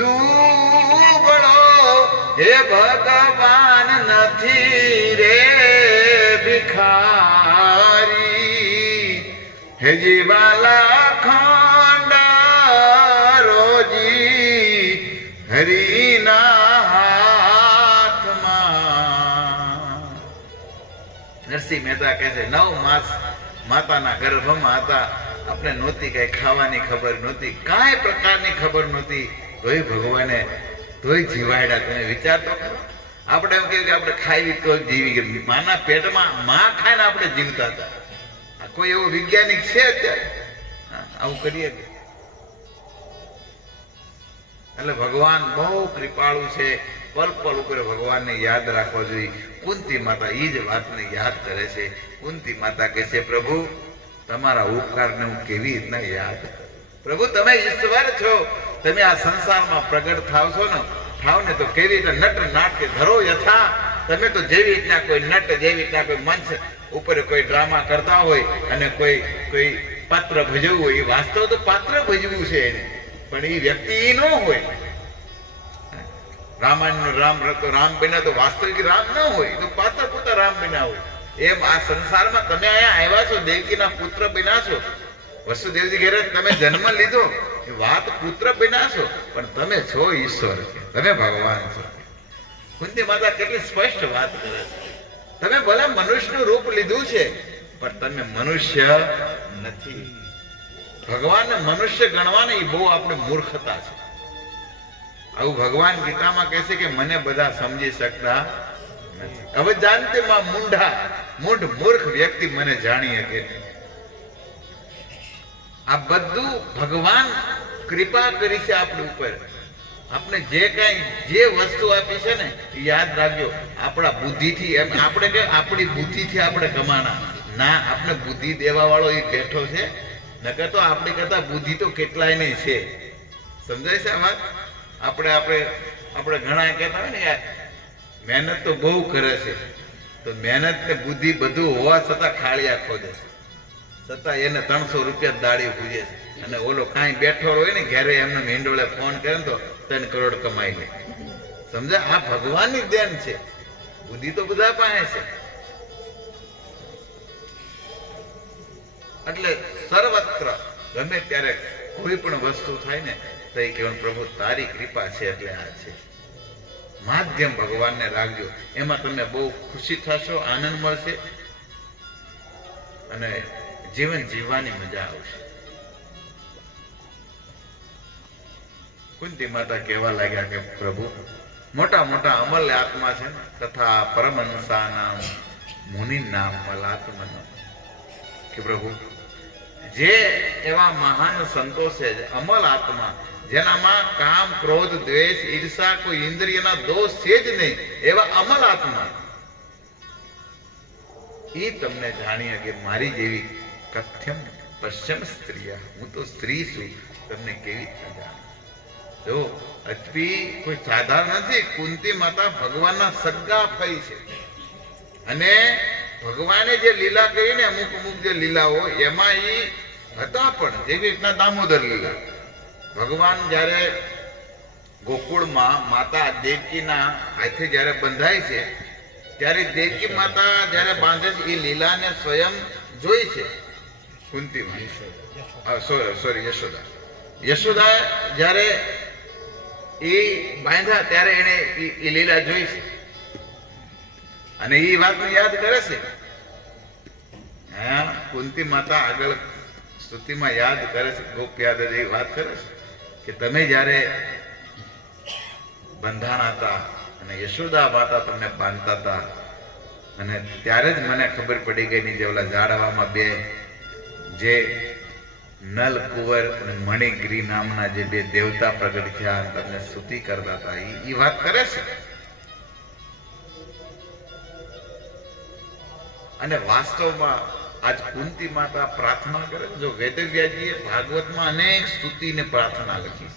દુબળો, હે ભગવાન નથી રે ભિખારી, હે જીવાલા ખંડ રોજી હરિના હાથમાં. નરસિંહ મહેતા કહે છે 9 માસ માતાના ગર્ભમાં હતા, આપણે નહોતી કઈ ખાવાની ખબર નહોતી, કાંઈ પ્રકારની ખબર નહોતી, તોય ભગવાને તોય જીવાડ્યા. તમે વિચાર તો કરો, આપણે એમ કહ્યું કે આપણે ખાઈ તો જીવી ગયા. માના પેટમાં માં ખાઈને આપણે જીવતા હતા. કોઈ એવો વૈજ્ઞાનિક છે અત્યારે આવું કરીએ? એટલે ભગવાન બહુ કૃપાળુ છે. પલ પલ ઉપર ભગવાનને યાદ રાખવા જોઈએ. કુંતી માતા એ જ વાતને યાદ કરે છે. કુંતી માતા કહે છે, પ્રભુ તમારા ઉપકારને હું કેવી રીતના યાદ કરું? પ્રભુ તમે ઈશ્વર છો, તમે આ સંસારમાં પ્રગટ થાવ ને તો કેવી રીતે નટ નાટ્ય ધરો યથા. તમે તો જેવી રીતના કોઈ નટ, જેવી રીતના કોઈ મંચ ઉપર કોઈ ડ્રામા કરતા હોય અને કોઈ પાત્ર ભજવવું હોય, એ વાસ્તવ તો પાત્ર ભજવું છે એને, પણ એ વ્યક્તિ એ ન હોય. રામાયણનો રામ હતો, રામ બન્યા તો વાસ્તવિક રામ ન હોય, તો પાત્ર પોતા રામ બન્યા હોય. એમ આ સંસારમાં તમે અહીંયા આવ્યા છો, દેવકીના પુત્ર બન્યા છો, વસુદેવજી ઘેરે તમે જન્મ લીધો એ વાત પુત્ર બન્યા છો, પણ તમે છો ઈશ્વર, તમે ભગવાન છો. કુંતી માતા કેટલી સ્પષ્ટ વાત કરે છે. તમે ભલે મનુષ્યનું રૂપ લીધું છે, પણ તમે મનુષ્ય નથી. ભગવાનને મનુષ્ય ગણવાની બહુ આપણે મૂર્ખતા છે. આવું ભગવાન ગીતામાં કહે છે કે મને બધા સમજી શકતા નથી. હવે જાણતે માં મૂઢ મૂર્ખ વ્યક્તિ મને જાણી શકે. આ બધું ભગવાન કૃપા કરી છે આપણી ઉપર. આપણે જે કઈ જે વસ્તુ આપી છે ને એ યાદ રાખજો, આપણા બુદ્ધિથી. એમ આપણે કે આપણી બુદ્ધિથી આપણે કમાના ના, આપણે બુદ્ધિ દેવા વાળો એ બેઠો છે. નકર તો આપણી કરતા બુદ્ધિ તો કેટલાય નહીં છે. સમજાય છે આ વાત? આપણે ઘણા કહેતા હોય ને યાર મહેનત તો બહુ કરે છે, તો મહેનત ને બુદ્ધિ બધું હોવા છતાં ખાળિયા ખોદે છે, છતાં એને 300 રૂપિયા દાડી પૂજે છે. અને ઓલો કાંઈ બેઠો હોય ને ઘેરે એમને હિંડોળે ફોન કરે ને તો 3 કરોડ કમાઈ લે. સમજા? આ ભગવાનની દેન છે. બુદ્ધિ તો બધા પાસે છે. એટલે સર્વત્ર ગમે ત્યારે કોઈ પણ વસ્તુ થાય ને તો એ કહેવાનું પ્રભુ તારી કૃપા છે એટલે આ છે. માધ્યમ ભગવાનને રાખજો, એમાં તમને બહુ ખુશી થશો, આનંદ મળશે અને જીવન જીવવાની મજા આવશે. કુંતી માતા કહેવા લાગ્યા કે પ્રભુ મોટા મોટા અમલ આત્મા છે ને તથા પરમહંસા નામ મુનિ નામ મલાત્મન, કે પ્રભુ જે એવા મહાન સંતો છે અમલ આત્મા, જેનામાં કામ ક્રોધ દ્વેષ ઈર્ષા કોઈ ઇન્દ્રિયના દોષ છે જ નહીં, એવા અમલ આત્મા એ તમને જાણીએ કે મારી જેવી કથ્યમ પશ્ચમ સ્ત્રીયા, હું તો સ્ત્રી છું, તમને કેવી રીતે જાણ. જો અજપી કોઈ સાધારણ નથી. કુંતી માતા ભગવાનના સગા ફઈ છે. અને ભગવાને જે લીલા કરી ને અમુક જે લીલાઓ એમાં એ હતા પણ જેવી રીતના દામોદર લીલા. ભગવાન જ્યારે ગોકુળમાં માતા દેવકીના હાથે જ્યારે બંધાય છે ત્યારે દેવકી માતા જ્યારે બાંધે છે એ લીલાને સ્વયં જોઈ છે કુંતી સોરી યશોદા જ્યારે એ બાંધ્યા ત્યારે એને એ લીલા જોઈ છે અને એ વાતને યાદ કરે છે. હા, કુંતી માતા આગળ સ્તુતિમાં યાદ કરે છે, ગોપ યાદ એ વાત કરે છે કે તમે જ્યારે બંધાણા હતા અને યશોદા માતા તમને બાંધતા હતા અને ત્યારે જ મને ખબર પડી ગઈ ની જે ઓલા ઝાડવામાં બે જે નલ કુંવર અને મણિગિરી નામના જે બે દેવતા પ્રગટ થયા અને તમને સ્તુતિ કરતા હતા એ વાત કરે છે. અને વાસ્તવમાં આજ કુંતી માતા પ્રાર્થના કરે. જો વેદવ્યાસજીએ ભાગવતમાં અનેક સ્તુતિને પ્રાર્થના લખી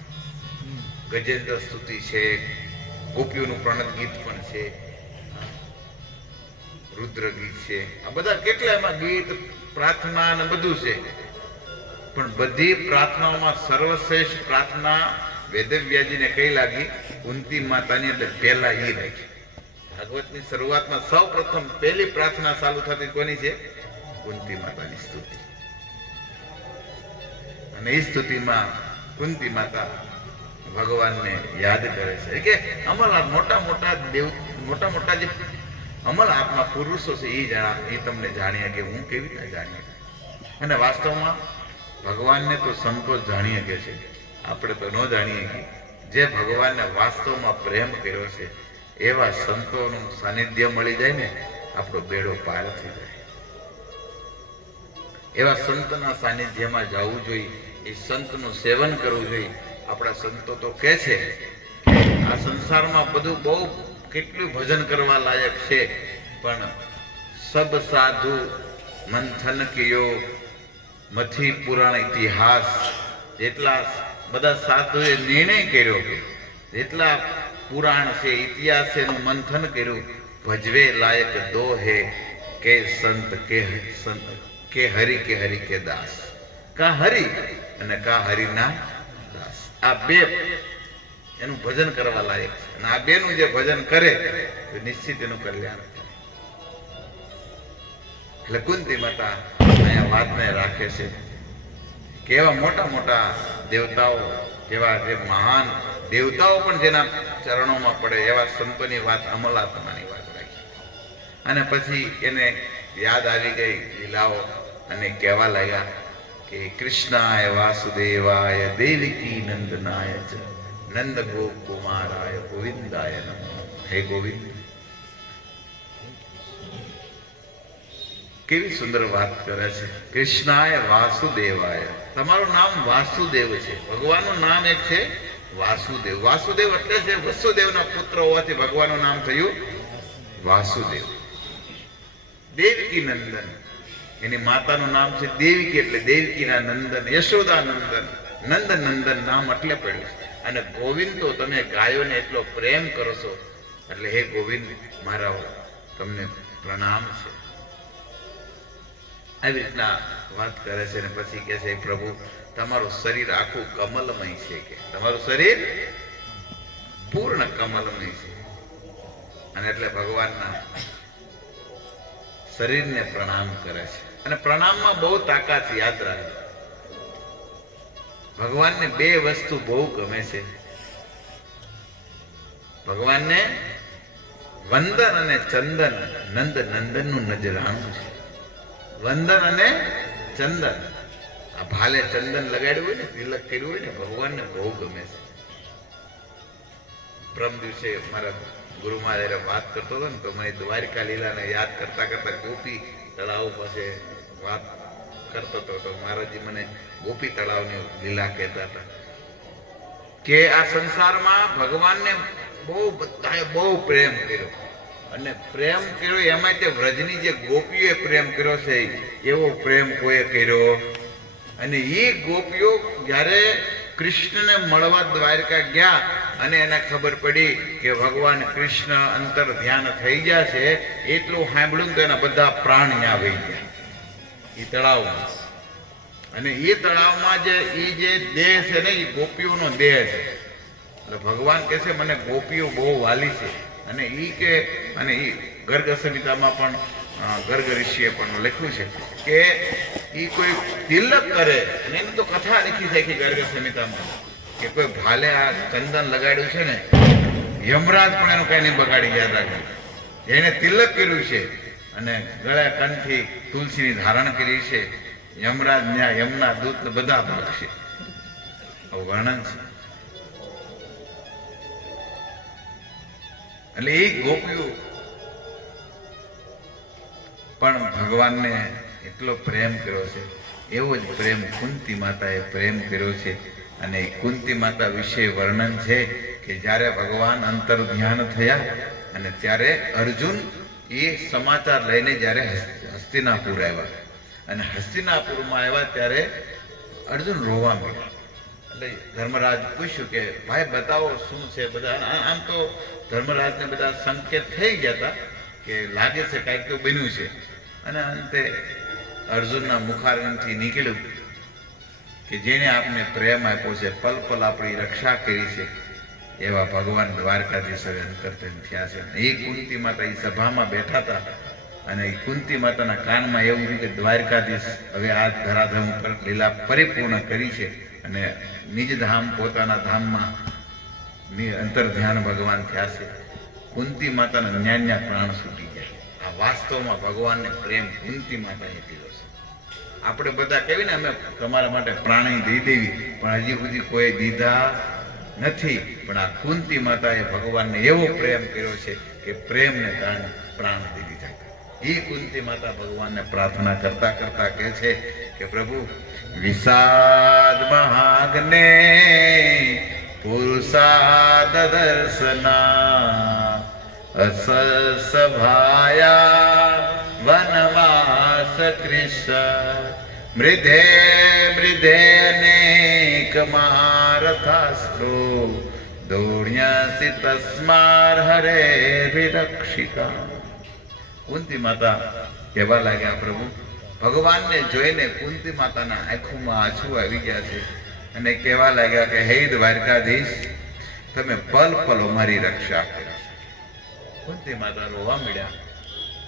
છે. ગજેન્દ્ર સ્તુતિ છે, ગોપીઓનું પ્રણત ગીત પણ છે, રુદ્ર ગીત છે, આ બધા કેટલા એમાં ગીત પ્રાર્થના અને બધું છે. પણ બધી પ્રાર્થનાઓમાં સર્વશ્રેષ્ઠ પ્રાર્થના વેદવ્યાસજીને કઈ લાગી? કુંતી માતાની અંદર પહેલા એ રાખી. ભાગવતની શરૂઆતમાં સૌ પ્રથમ પહેલી પ્રાર્થના ચાલુ થતી કોની છે? કુંતી માતાની સ્તુતિ. અને એ સ્તુતિમાં કુંતી માતા ભગવાનને યાદ કરે છે કે અમલ મોટા મોટા જે અમલ આત્મા પુરુષો છે એ તમને જાણીએ કે હું કેવી રીતે જાણીએ. અને વાસ્તવમાં ભગવાનને તો સંતો જાણીએ કે છે, આપણે તો ન જાણીએ કે જે ભગવાનને વાસ્તવમાં પ્રેમ કર્યો છે એવા સંતોનું સાનિધ્ય મળી જાય ને આપણો બેડો પાર થઈ જાય. એવા સંતના સાનિધ્યમાં જવું જોઈએ, એ સંતનું સેવન કરવું જોઈએ. આપણા સંતો તો કહે છે આ સંસારમાં બધું બહુ કેટલું ભજન કરવા લાયક છે, પણ સબ સાધુ મંથન કિયો મથી પુરાણ ઇતિહાસ, જેટલા બધા સાધુએ નિર્ણય કર્યો કે જેટલા પુરાણ છે ઇતિહાસ એનું મંથન કર્યું, ભજવે લાયક દો હે કે સંત કે હરિ કે દાસ. કા હરિ અને કા હરિના દાસ, આ બે એનું ભજન કરવા લાયક છે. અને આ બેનું જે ભજન કરે તો નિશ્ચિત એનું કલ્યાણ થાય. એટલે કુંતી માતા અહીંયા વાતને રાખે છે કેવા મોટા મોટા દેવતાઓ, કેવા જે મહાન દેવતાઓ પણ જેના ચરણોમાં પડે એવા સંતોની વાત અમલાત્માની વાત રાખી. અને પછી એને યાદ આવી ગઈ લીલાઓ અને કહેવા લાગ્યા કે કૃષ્ણાય વાસુદેવાય દેવકી નંદનાય ચ નંદ ગોપ કુમારાય ગોવિંદાય નમઃ. હે ગોવિંદ, કેવી સુંદર વાત કરે છે. કૃષ્ણાય વાસુદેવાય, તમારું નામ વાસુદેવ છે. ભગવાનનું નામ એક છે વાસુદેવ. વાસુદેવ એટલે છે વસુદેવના પુત્ર હોવાથી ભગવાનનું નામ થયું વાસુદેવ. દેવકી નંદન, એની માતાનું નામ છે દેવકી, એટલે દેવકીના નંદન, યશોદા નંદન, નંદ નંદન નામ એટલે પડ્યું છે. અને ગોવિંદ તો તમે ગાયોને એટલો પ્રેમ કરો છો, એટલે હે ગોવિંદ મારા તમને પ્રણામ છે. આવી રીતના વાત કરે છે. ને પછી કહે છે પ્રભુ તમારું શરીર આખું કમલમય છે, કે તમારું શરીર પૂર્ણ કમલમય છે. અને એટલે ભગવાનના શરીરને પ્રણામ કરે છે. અને પ્રણામમાં બહુ તાકાત છે, યાદ રાખજો. ભગવાનને બે વસ્તુ બહુ ગમે છે. ભગવાનને વંદન અને ચંદન, નંદ નંદનનું નજરાણું છે. વંદન અને ચંદન, આ ભાલે ચંદન લગાડ્યું હોય ને, તિલક કર્યું હોય ને, ભગવાનને બહુ ગમે છે. પ્રમ દિવસે મારા ગુરુ મહારાજ વાત કરતો હતો ને, તો મને દ્વારિકા લીલાને યાદ કરતા કરતા ગોપી તળાવ પાસે વાત કરતો હતો. તો મહારાજજી મને ગોપી તળાવની લીલા કહેતા હતા કે આ સંસારમાં ભગવાનને બધાએ બહુ પ્રેમ કર્યો. અને પ્રેમ કર્યો એમાં તે વ્રજની જે ગોપીઓએ પ્રેમ કર્યો છે એવો પ્રેમ કોઈએ કર્યો. અને એ ગોપીઓ જ્યારે કૃષ્ણને મળવા દ્વારકા ગયા અને એને ખબર પડી કે ભગવાન કૃષ્ણ અંતર ધ્યાન થઈ ગયા છે, એટલું સાંભળ્યું તો એના બધા પ્રાણ ત્યાં વહી ગયા એ તળાવમાં. અને એ તળાવમાં જે દેહ છે ને, એ ગોપીઓનો દેહ છે. એટલે ભગવાન કહે છે મને ગોપીઓ બહુ વાલી છે. અને ઈ કે, અને ઈ ગર્ગ સંહિતામાં પણ ગર્ગ ઋષિએ પણ લખ્યું છે કે ઈ કોઈ તિલક કરે, અને એની તો કથા લખી છે કે ગર્ગ સંહિતામાં કે કોઈ ભાલે આ ચંદન લગાડ્યું છે ને, યમરાજ પણ એનું કઈ નહીં બગાડી યાદ રાખે. એને તિલક કર્યું છે અને ગળે કંઠી તુલસીની ધારણ કરી છે, યમરાજ ન્યા યમના દૂત બધા ભાગશે. આવું વર્ણન છે. એટલે એ ગોપીઓ પણ ભગવાનને એટલો પ્રેમ કર્યો છે. એવો જ પ્રેમ કુંતી માતાએ પ્રેમ કર્યો છે. અને કુંતી માતા વિશે વર્ણન છે કે જ્યારે ભગવાન અંતર ધ્યાન થયા અને ત્યારે અર્જુન એ સમાચાર લઈને જ્યારે હસ્તિનાપુર આવ્યા, અને હસ્તિનાપુરમાં આવ્યા ત્યારે અર્જુન રોવા માંડ્યા. એટલે ધર્મરાજ પૂછ્યું કે ભાઈ બતાવો શું છે. બધા આમ તો ધર્મરાજને બધા સંકેત થઈ ગયા હતા કે લાગે છે કાંઈક તો બન્યું છે. અને અંતે અર્જુનના મુખારવિંદથી નીકળ્યું કે જેને આપને પ્રેમ આપ્યો છે, પલ પલ આપણી રક્ષા કરી છે, એવા ભગવાન દ્વારકાધીશ હવે અંતર્ધ્યાન થયા છે. એ કુંતી માતા એ સભામાં બેઠા હતા અને એ કુંતી માતાના કાનમાં એવું થયું કે દ્વારકાધીશ હવે આ ધરાધામ ઉપર લીલા પરિપૂર્ણ કરી છે અને નિજ ધામ પોતાના ધામમાં અંતર ધ્યાન ભગવાન થયા છે. કુંતી માતાના ન્યાન્યા પ્રાણ છૂટી ગયા. આ વાસ્તવમાં ભગવાનને પ્રેમ કુંતી માતાએ કર્યો છે. આપણે બધા કહેવી ને અમે તમારા માટે પ્રાણી દઈ દેવી, પણ હજી સુધી કોઈ દીધા નથી. પણ આ કુંતી માતાએ ભગવાનને એવો પ્રેમ કર્યો છે કે પ્રેમને કારણે પ્રાણ દઈ દીધા. એ કુંતી માતા ભગવાનને પ્રાર્થના કરતા કરતા કહે છે કે પ્રભુ વિષાદ મહાગ્ને પુરુષાદ દર્શના અસભાયા વનવાસ કૃષ્ણ મૃધે મૃધે અનેક મહારથાસ્ત્રો દોડ્યાસી તસ્માર હરે વિરક્ષિતા. કુંતી માતા કહેવા લાગ્યા પ્રભુ ભગવાનને જોઈને કુંતી માતાના આંખોમાં આંસુ આવી ગયા છે અને કહેવા લાગ્યા કે હે દ્વારકાધીશ તમે પલ પલ અમારી રક્ષા કરો. કુંતી માતા રોવા મળ્યા.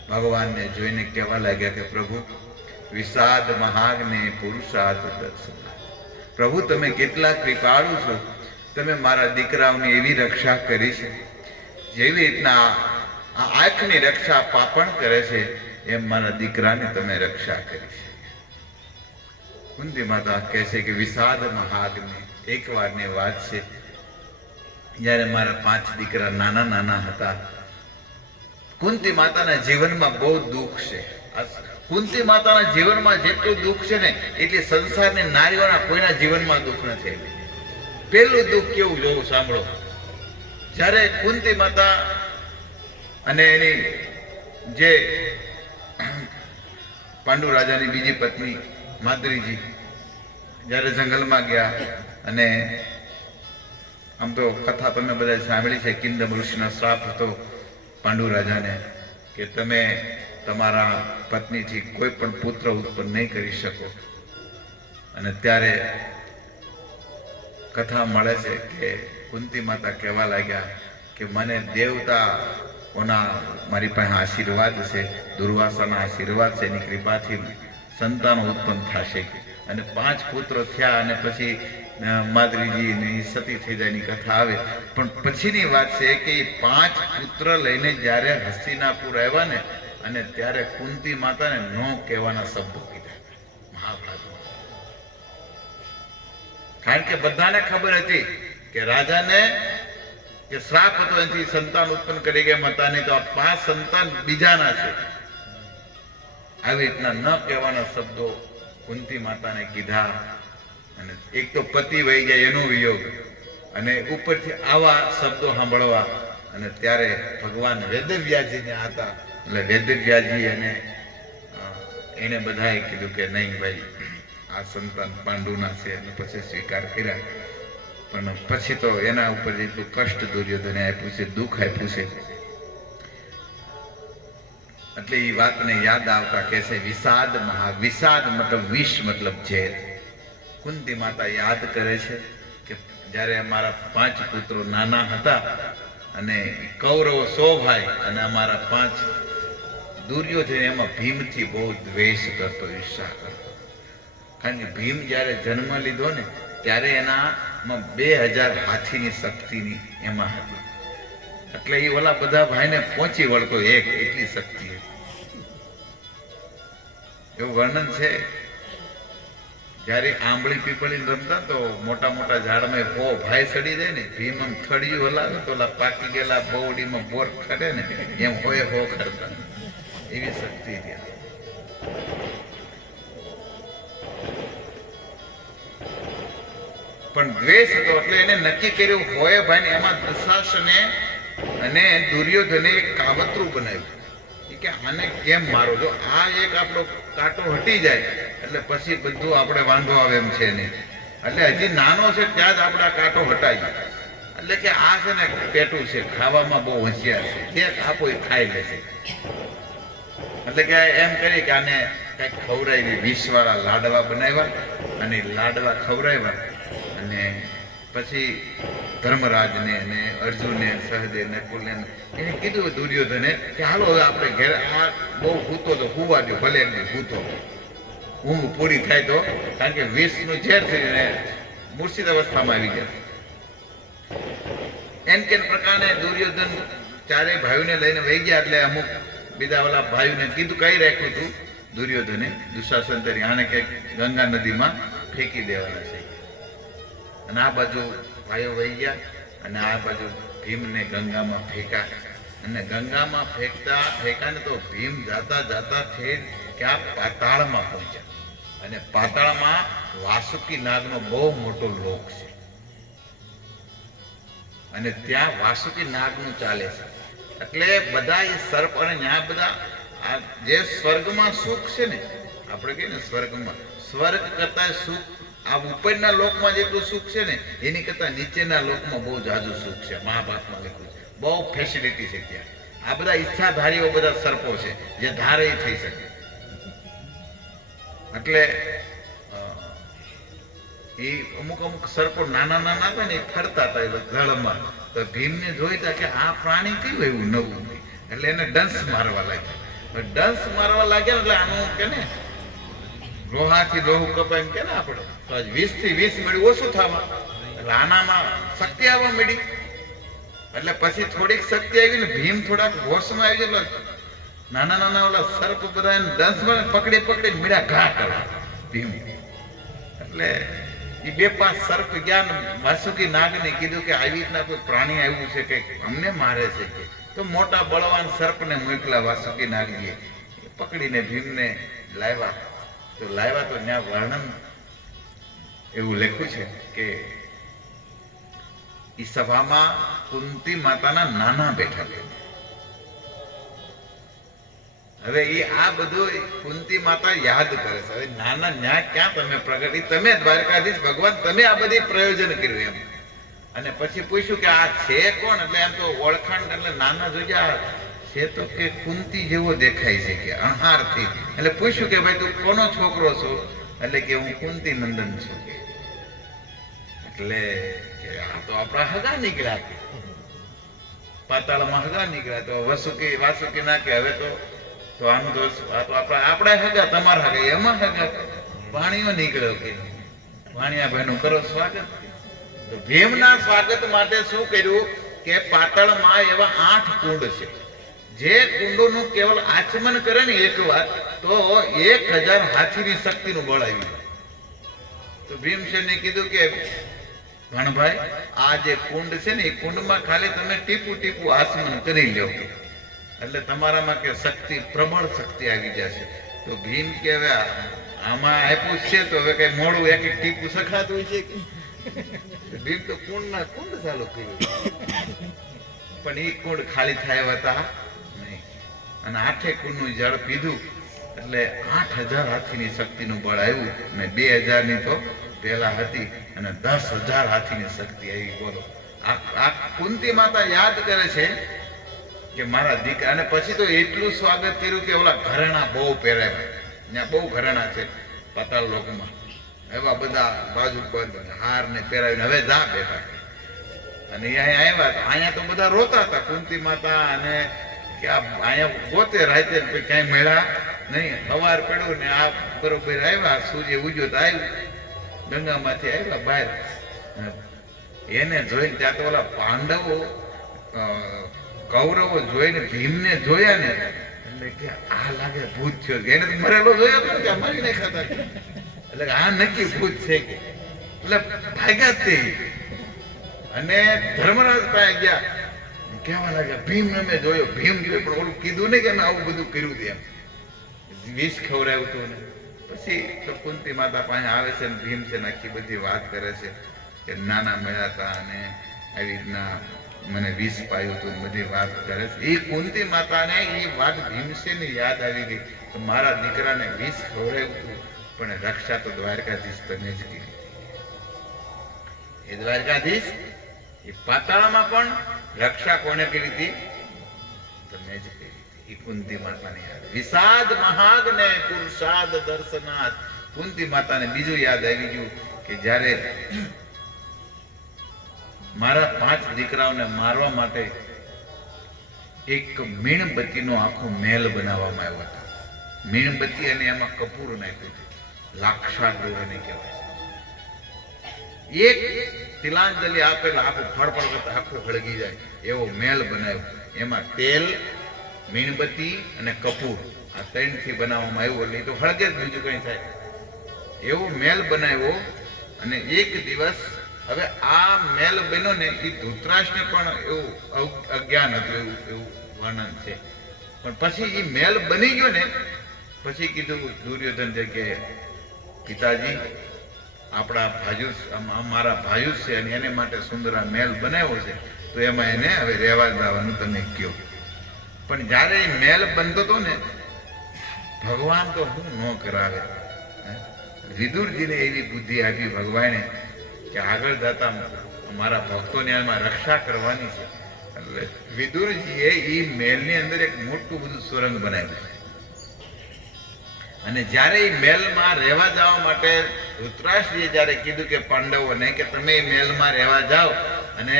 ભગવાનને જોઈને કહેવા લાગ્યા કે પ્રભુ વિષાદ મહાગ્ને પુરુષાર્થ દર્શન પ્રભુ તમે કેટલા કૃપાળુ છો, તમે મારા દીકરાઓની એવી રક્ષા કરી છે, જેવી રીતના આ આંખની રક્ષા પાપણ કરે છે એમ મારા દીકરાની તમે રક્ષા કરી છે. કુંતી માતા કહે છે કે વિષાદ મહાગ્નિ, એક વારની વાત છે, જ્યારે મારા 5 દીકરા નાના નાના હતા. કુંતી માતાના જીવનમાં બહુ દુઃખ છે. કુંતી માતાના જીવનમાં જેટલું દુઃખ છે ને એટલે સંસારની નારીઓના કોઈના જીવનમાં દુઃખ નથી. પહેલું દુઃખ કેવું જોવું સાંભળો. જ્યારે કુંતી માતા અને એની જે પાંડુ રાજાની બીજી પત્ની માદ્રીજી જ્યારે જંગલમાં ગયા, અને આમ તો કથા તમે બધા સાંભળી છે, કિંદમ ઋષિનો શ્રાપ હતો પાંડુ રાજાને કે તમે તમારા પત્નીથી કોઈ પણ પુત્ર ઉત્પન્ન નહીં કરી શકો. અને ત્યારે કથા મળે છે કે કુંતી માતા કહેવા લાગ્યા કે મને દેવતાઓના મારી પાસે આશીર્વાદ છે, દુર્વાસાના આશીર્વાદ છે, એની કૃપાથી સંતાનો ઉત્પન્ન થશે. અને 5 પુત્રો થયા, અને પછી માદ્રીજીની સતી થઈ જાયની કથા આવે. પણ પછીની વાત છે કે 5 પુત્ર લઈને જ્યારે હસ્તિનાપુર આવ્યા ને, અને ત્યારે કુંતી માતાને નો કહેવાના શબ્દો કીધા મહાભારતમાં. કારણ કે બધાને ખબર હતી કે રાજાને કે શ્રાપ હતો, એથી સંતાન ઉત્પન્ન કરી ગયા હતા, નહીં તો આ 5 સંતાન બીજાના છે. આવી રીતના ન કહેવાના શબ્દો કુંતી માતાને કીધા. અને એક તો પતિ વહી જાય એનો વિયોગ, અને ઉપરથી આવા શબ્દો સાંભળવા. અને ત્યારે ભગવાન વેદવ્યાસજી હતા, એટલે વેદવ્યાસજી અને એને બધાએ કીધું કે નહીં ભાઈ, આ સંતાન પાંડુના છે, અને પછી સ્વીકાર કર્યા. પણ પછી તો એના ઉપર જેટલું કષ્ટ દુર્યોધને આપ્યું છે, દુઃખ આપ્યું છે, એટલે એ વાતને યાદ આવતા કહે છે વિષાદ વિષાદ મતલબ વિષ મતલબ ઝેર. કુંતી માતા યાદ કરે છે કે જ્યારે અમારા 5 પુત્રો નાના હતા, અને કૌરવો 100 ભાઈ, અને અમારા 5 દુર્યોધન એમાં ભીમથી બહુ દ્વેષ કરતો, ઈર્ષા કરતો. કારણ કે ભીમ જ્યારે જન્મ લીધો ને ત્યારે એનામાં 2000 હાથીની શક્તિની એમાં હતી. એટલે એ ઓલા બધા ભાઈને પહોંચી વળતો એક, એટલી શક્તિ હતી. એવું વર્ણન છે, જ્યારે આંબળી પીપળી રમતા તો મોટા મોટા ઝાડમાં 100 ભાઈ સડી જાય ને, ભીમ આમ થડિયું હલાવે તો ઓલા પાકી ગયેલા બવડીમાં બોર ખડે ને એમ 100 ખડતા. એવી શક્તિ હતી. પણ દ્વેષ હતો એટલે એને નક્કી કર્યું હોય ભાઈ. એમાં દુશાસને અને દુર્યોધને એક કાવતરું બનાવ્યું કે આને કેમ મારો, જો આ એક આપણો કાંટો હટી જાય એટલે પછી બધું આપણે વાંધો આવે એમ છે નહીં. એટલે હજી નાનો છે ત્યાં જ આપણે કાંટો હટાવીએ. એટલે કે આ છે ને પેટું છે, ખાવામાં બહુ હોશિયાર છે, જે આપો એ ખાઈ લેશે. એટલે કે એમ કરી કે આને કંઈક ખવડાવી, 20 વાળા લાડવા બનાવ્યા, અને લાડવા ખવડાવ્યા. અને પછી ધર્મરાજને અને અર્જુનને, સહદેવ, નકુલને એને કીધું દુર્યોધને કે હાલો હવે આપણે ઘેર, આ બહુ ભૂતો તો હુવા દો, ભલે ભૂતો ઊંઘ પૂરી થાય તો, કારણ કે 20નું ઝેર થઈને મૂર્છિત અવસ્થામાં આવી ગયા. એમ કે પ્રકારે દુર્યોધન 4 ભાઈઓને લઈને વહી ગયા. એટલે અમુક બીજા ઓલા ભાઈઓને કીધું, કઈ રાખ્યું હતું દુર્યોધને, દુશાસન તરી આને કંઈક ગંગા નદીમાં ફેંકી દેવાના છે. અને આ બાજુ ભાઈઓ વહી ગયા, અને આ બાજુ ભીમને ગંગામાં ફેંકા. અને ગંગામાં ફેંકા ને તો ભીમ જાતા જાતા ઠેર ક્યાં પાતાળમાં પહોંચ્યા. અને પાતાળમાં વાસુકી નાગનો બહુ મોટો લોક છે, અને ત્યાં વાસુકી નાગનું ચાલે છે. એટલે બધા એ સર્પ, અને ત્યાં બધા આ જે સ્વર્ગમાં સુખ છે ને, આપણે કહીએ ને સ્વર્ગમાં, સ્વર્ગ કરતા સુખ આ ઉપરના લોકમાં જેટલું સુખ છે ને એની કરતા નીચેના લોકમાં બહુ જાજુ સુખ છે. મહાભારતમાં લખ્યું છે, બહુ ફેસિલિટી છે ત્યાં. આ બધા ઈચ્છાધારીઓ બધા સર્પો છે, જે ધારે થઈ શકે. એટલે એ અમુક સર્પો નાના નાના હતા ને, એ ફરતા હતા જળમાં. તો ભીમને જોઈતા કે આ પ્રાણી કયું એવું નવું, એટલે એને ડંસ મારવા લાગ્યા. ડંસ મારવા લાગ્યા એટલે આનું કે ને લોહાથી લોહું કપાય એમ કે ને આપણે, તો આજ 20 થી 20 મળ્યું ઓછું થવા, એટલે આનામાં શક્તિ આવવા મળી. એટલે પછી થોડીક શક્તિ આવી ને ભીમ થોડાક હોશમાં આવી ગયેલો. નાના નાના ઓલા સર્પ બધા 10 પકડી પકડી મીડા ઘા કરવા ભીમ. એટલે એ 2-5 સર્પ ગયા ને વાસુકી નાગને કીધું કે આવી રીતના કોઈ પ્રાણી આવ્યું છે કે અમને મારે છે કે. તો મોટા બળવાન સર્પને મોકલા વાસુકી નાગજીએ, પકડીને ભીમને લાવ્યા. તો લાવ્યા તો ત્યાં વર્ણન એવું લખ્યું છે કે એ સભામાં કુંતી માતાના નાના બેઠા છે. હવે એ આ બધું કુંતી માતા યાદ કરે છે. હવે નાના ન્યા ક્યાં તમે પ્રગટી, તમે દ્વારકાધીશ ભગવાન, તમે આ બધી પ્રયોજન કર્યું એમ. અને પછી પૂછ્યું કે આ છે કોણ, એટલે એમ તો ઓળખાણ, એટલે નાના જોજે આ છે તો કે કુંતી જેવો દેખાય છે કે અણહારથી. એટલે પૂછ્યું કે ભાઈ તું કોનો છોકરો છો, એટલે કે હું કુંતી નંદન છું. એટલે કે આ તો આપણા હગા નીકળ્યા, પાતાળમાં હગા નીકળ્યા. તો વાસુકી ના કે હવે તો આમ તો આ તો આપણા હગા, તમારા હગા, એમાં હગા પાણીઓ નીકળ્યો કે ભાણિયા ભાઈ નું કરો સ્વાગત. તો ભીમના સ્વાગત માટે શું કર્યું કે પાતાળમાં એવા 8 કુંડ છે. જે કુંડોનું કેવલ આચમન કરે ને એક વાર તો 1000 હાથીની શક્તિનું બળ આવ્યું. તો ભીમસેને કીધું કે ભણભાઈ આ જે કુંડ છે ને એ કુંડમાં ખાલી તમે ટીપું ટીપું આચમન કરી લ્યો એટલે તમારામાં કે શક્તિ, પ્રબળ શક્તિ આવી જશે. તો ભીમ કે હવે આમાં આપ્યું છે તો હવે કઈ મોડું એક ટીપું સખાતું છે કે. ભીમ તો કુંડ ચાલુ કર્યું, પણ એ કુંડ ખાલી થાય હતા નહીં. અને 8 કુંડનું જળ પીધું એટલે 8000 હાથીની શક્તિનું બળ આવ્યું. અને 2000 ની તો પહેલા હતી અને 10000 હાથીની શક્તિ આવી. બોલો, આ કુંતી માતા યાદ કરે છે કે મારા દીકરા. અને પછી તો એટલું સ્વાગત કર્યું કે ઓલા ઘરેણા બહુ પહેરાવ્યા. ત્યાં બહુ ઘરેણા છે પાતાળ લોકમાં, એવા બધા બાજુ બંધ હાર ને પહેરાવીને હવે જા બેઠા. અને અહીંયા આવ્યા તો અહીંયા તો બધા રોતા હતા કુંતી માતા. અને કે અહીંયા ગોતે રાતે કઈ મળ્યા નહીં. સવાર પડ્યું ને આ બરોબર આવ્યા, સૂર્ય ઉગ્યો તો આવ્યું, ગંગામાંથી આવ્યા બહાર. એને જોઈને ત્યાં તો ઓલા પાંડવો કૌરવો જોઈને ભીમને જોયા ને એટલે કે આ લાગે ભૂત થયો. એને તો મરેલો જોયો હતો કે મારી નહીં ખાતા, એટલે આ નક્કી ભૂત છે કે. એટલે ભાગ્યા તે અને ધર્મરાજ પાસે ગયા, કહેવા લાગ્યા ભીમ મેં જોયો. ભીમ જોયો પણ ઓલું કીધું નહીં કે મેં આવું બધું કર્યું હતું એમ, વિષ ખવડાવ્યું હતું ને. પછી તો કુંતી માતા પાસે આવે છે ને ભીમ છે આખી બધી વાત કરે છે કે નાના મળ્યા હતા અને આવી રીતના મને વિષ પાયું હતું, બધી વાત કરે છે. એ કુંતી માતાને એ વાત ભીમસેની યાદ આવી ગઈ તો મારા દીકરાને વિષ ખવડાવ્યું હતું પણ રક્ષા તો દ્વારકાધીશ તને જ કરી. એ દ્વારકાધીશ એ પાતાળમાં પણ રક્ષા કોને કરી હતી? તમે જ કરી. એ કુંતી માતાને યાદ. વિષાદ મહાગ ને પુરુષાદ દર્શનાથ. કુંતી માતાને બીજું યાદ આવી ગયું કે જ્યારે મારા 5 દીકરાઓને મારવા માટે એક મીણબત્તીનો આખો મહેલ બનાવવામાં આવ્યો હતો. મીણબત્તી અને એમાં કપૂર નાખ્યું હતું, લાક્ષાગૃહ એને કહેવાય છે. એક તિલાંજલિ આપેલા આખું ફળફળ કરતા આખું હળગી જાય એવો મહેલ બનાવ્યો. એમાં તેલ, મીણબત્તી અને કપૂર આ 3 થી બનાવવામાં આવ્યું. એટલે તો હળગે જ, બીજું કઈ થાય એવો મહેલ બનાવ્યો. અને એક દિવસ હવે આ મહેલ બન્યો ને એ ધૃતરાષ્ટ્રને પણ એવું અજ્ઞાન હતું, એવું વર્ણન છે. પણ પછી એ મહેલ બની ગયો ને પછી કીધું દુર્યોધન કે પિતાજી આપણા ભાજુસ, અમારા ભાયુસ છે અને એને માટે સુંદર આ મહેલ બનાવ્યો છે તો એમાં એને હવે રહેવા જવાનું તમે કહો. પણ જ્યારે એ મહેલ બનતો હતો ને ભગવાન તો હું ન કરાવે. વિદુરજીને એવી બુદ્ધિ આપી ભગવાને કે આગળ જતા મારા ભક્તોને એમાં રક્ષા કરવાની છે. એટલે વિદુરજીએ એ મહેલની અંદર એક મોટું બધું સુરંગ બનાવ્યું. અને જ્યારે એ મહેલમાં રહેવા જવા માટે ધૃતરાષ્ટ્રજીએ જ્યારે કીધું કે પાંડવોને કે તમે એ મહેલમાં રહેવા જાઓ, અને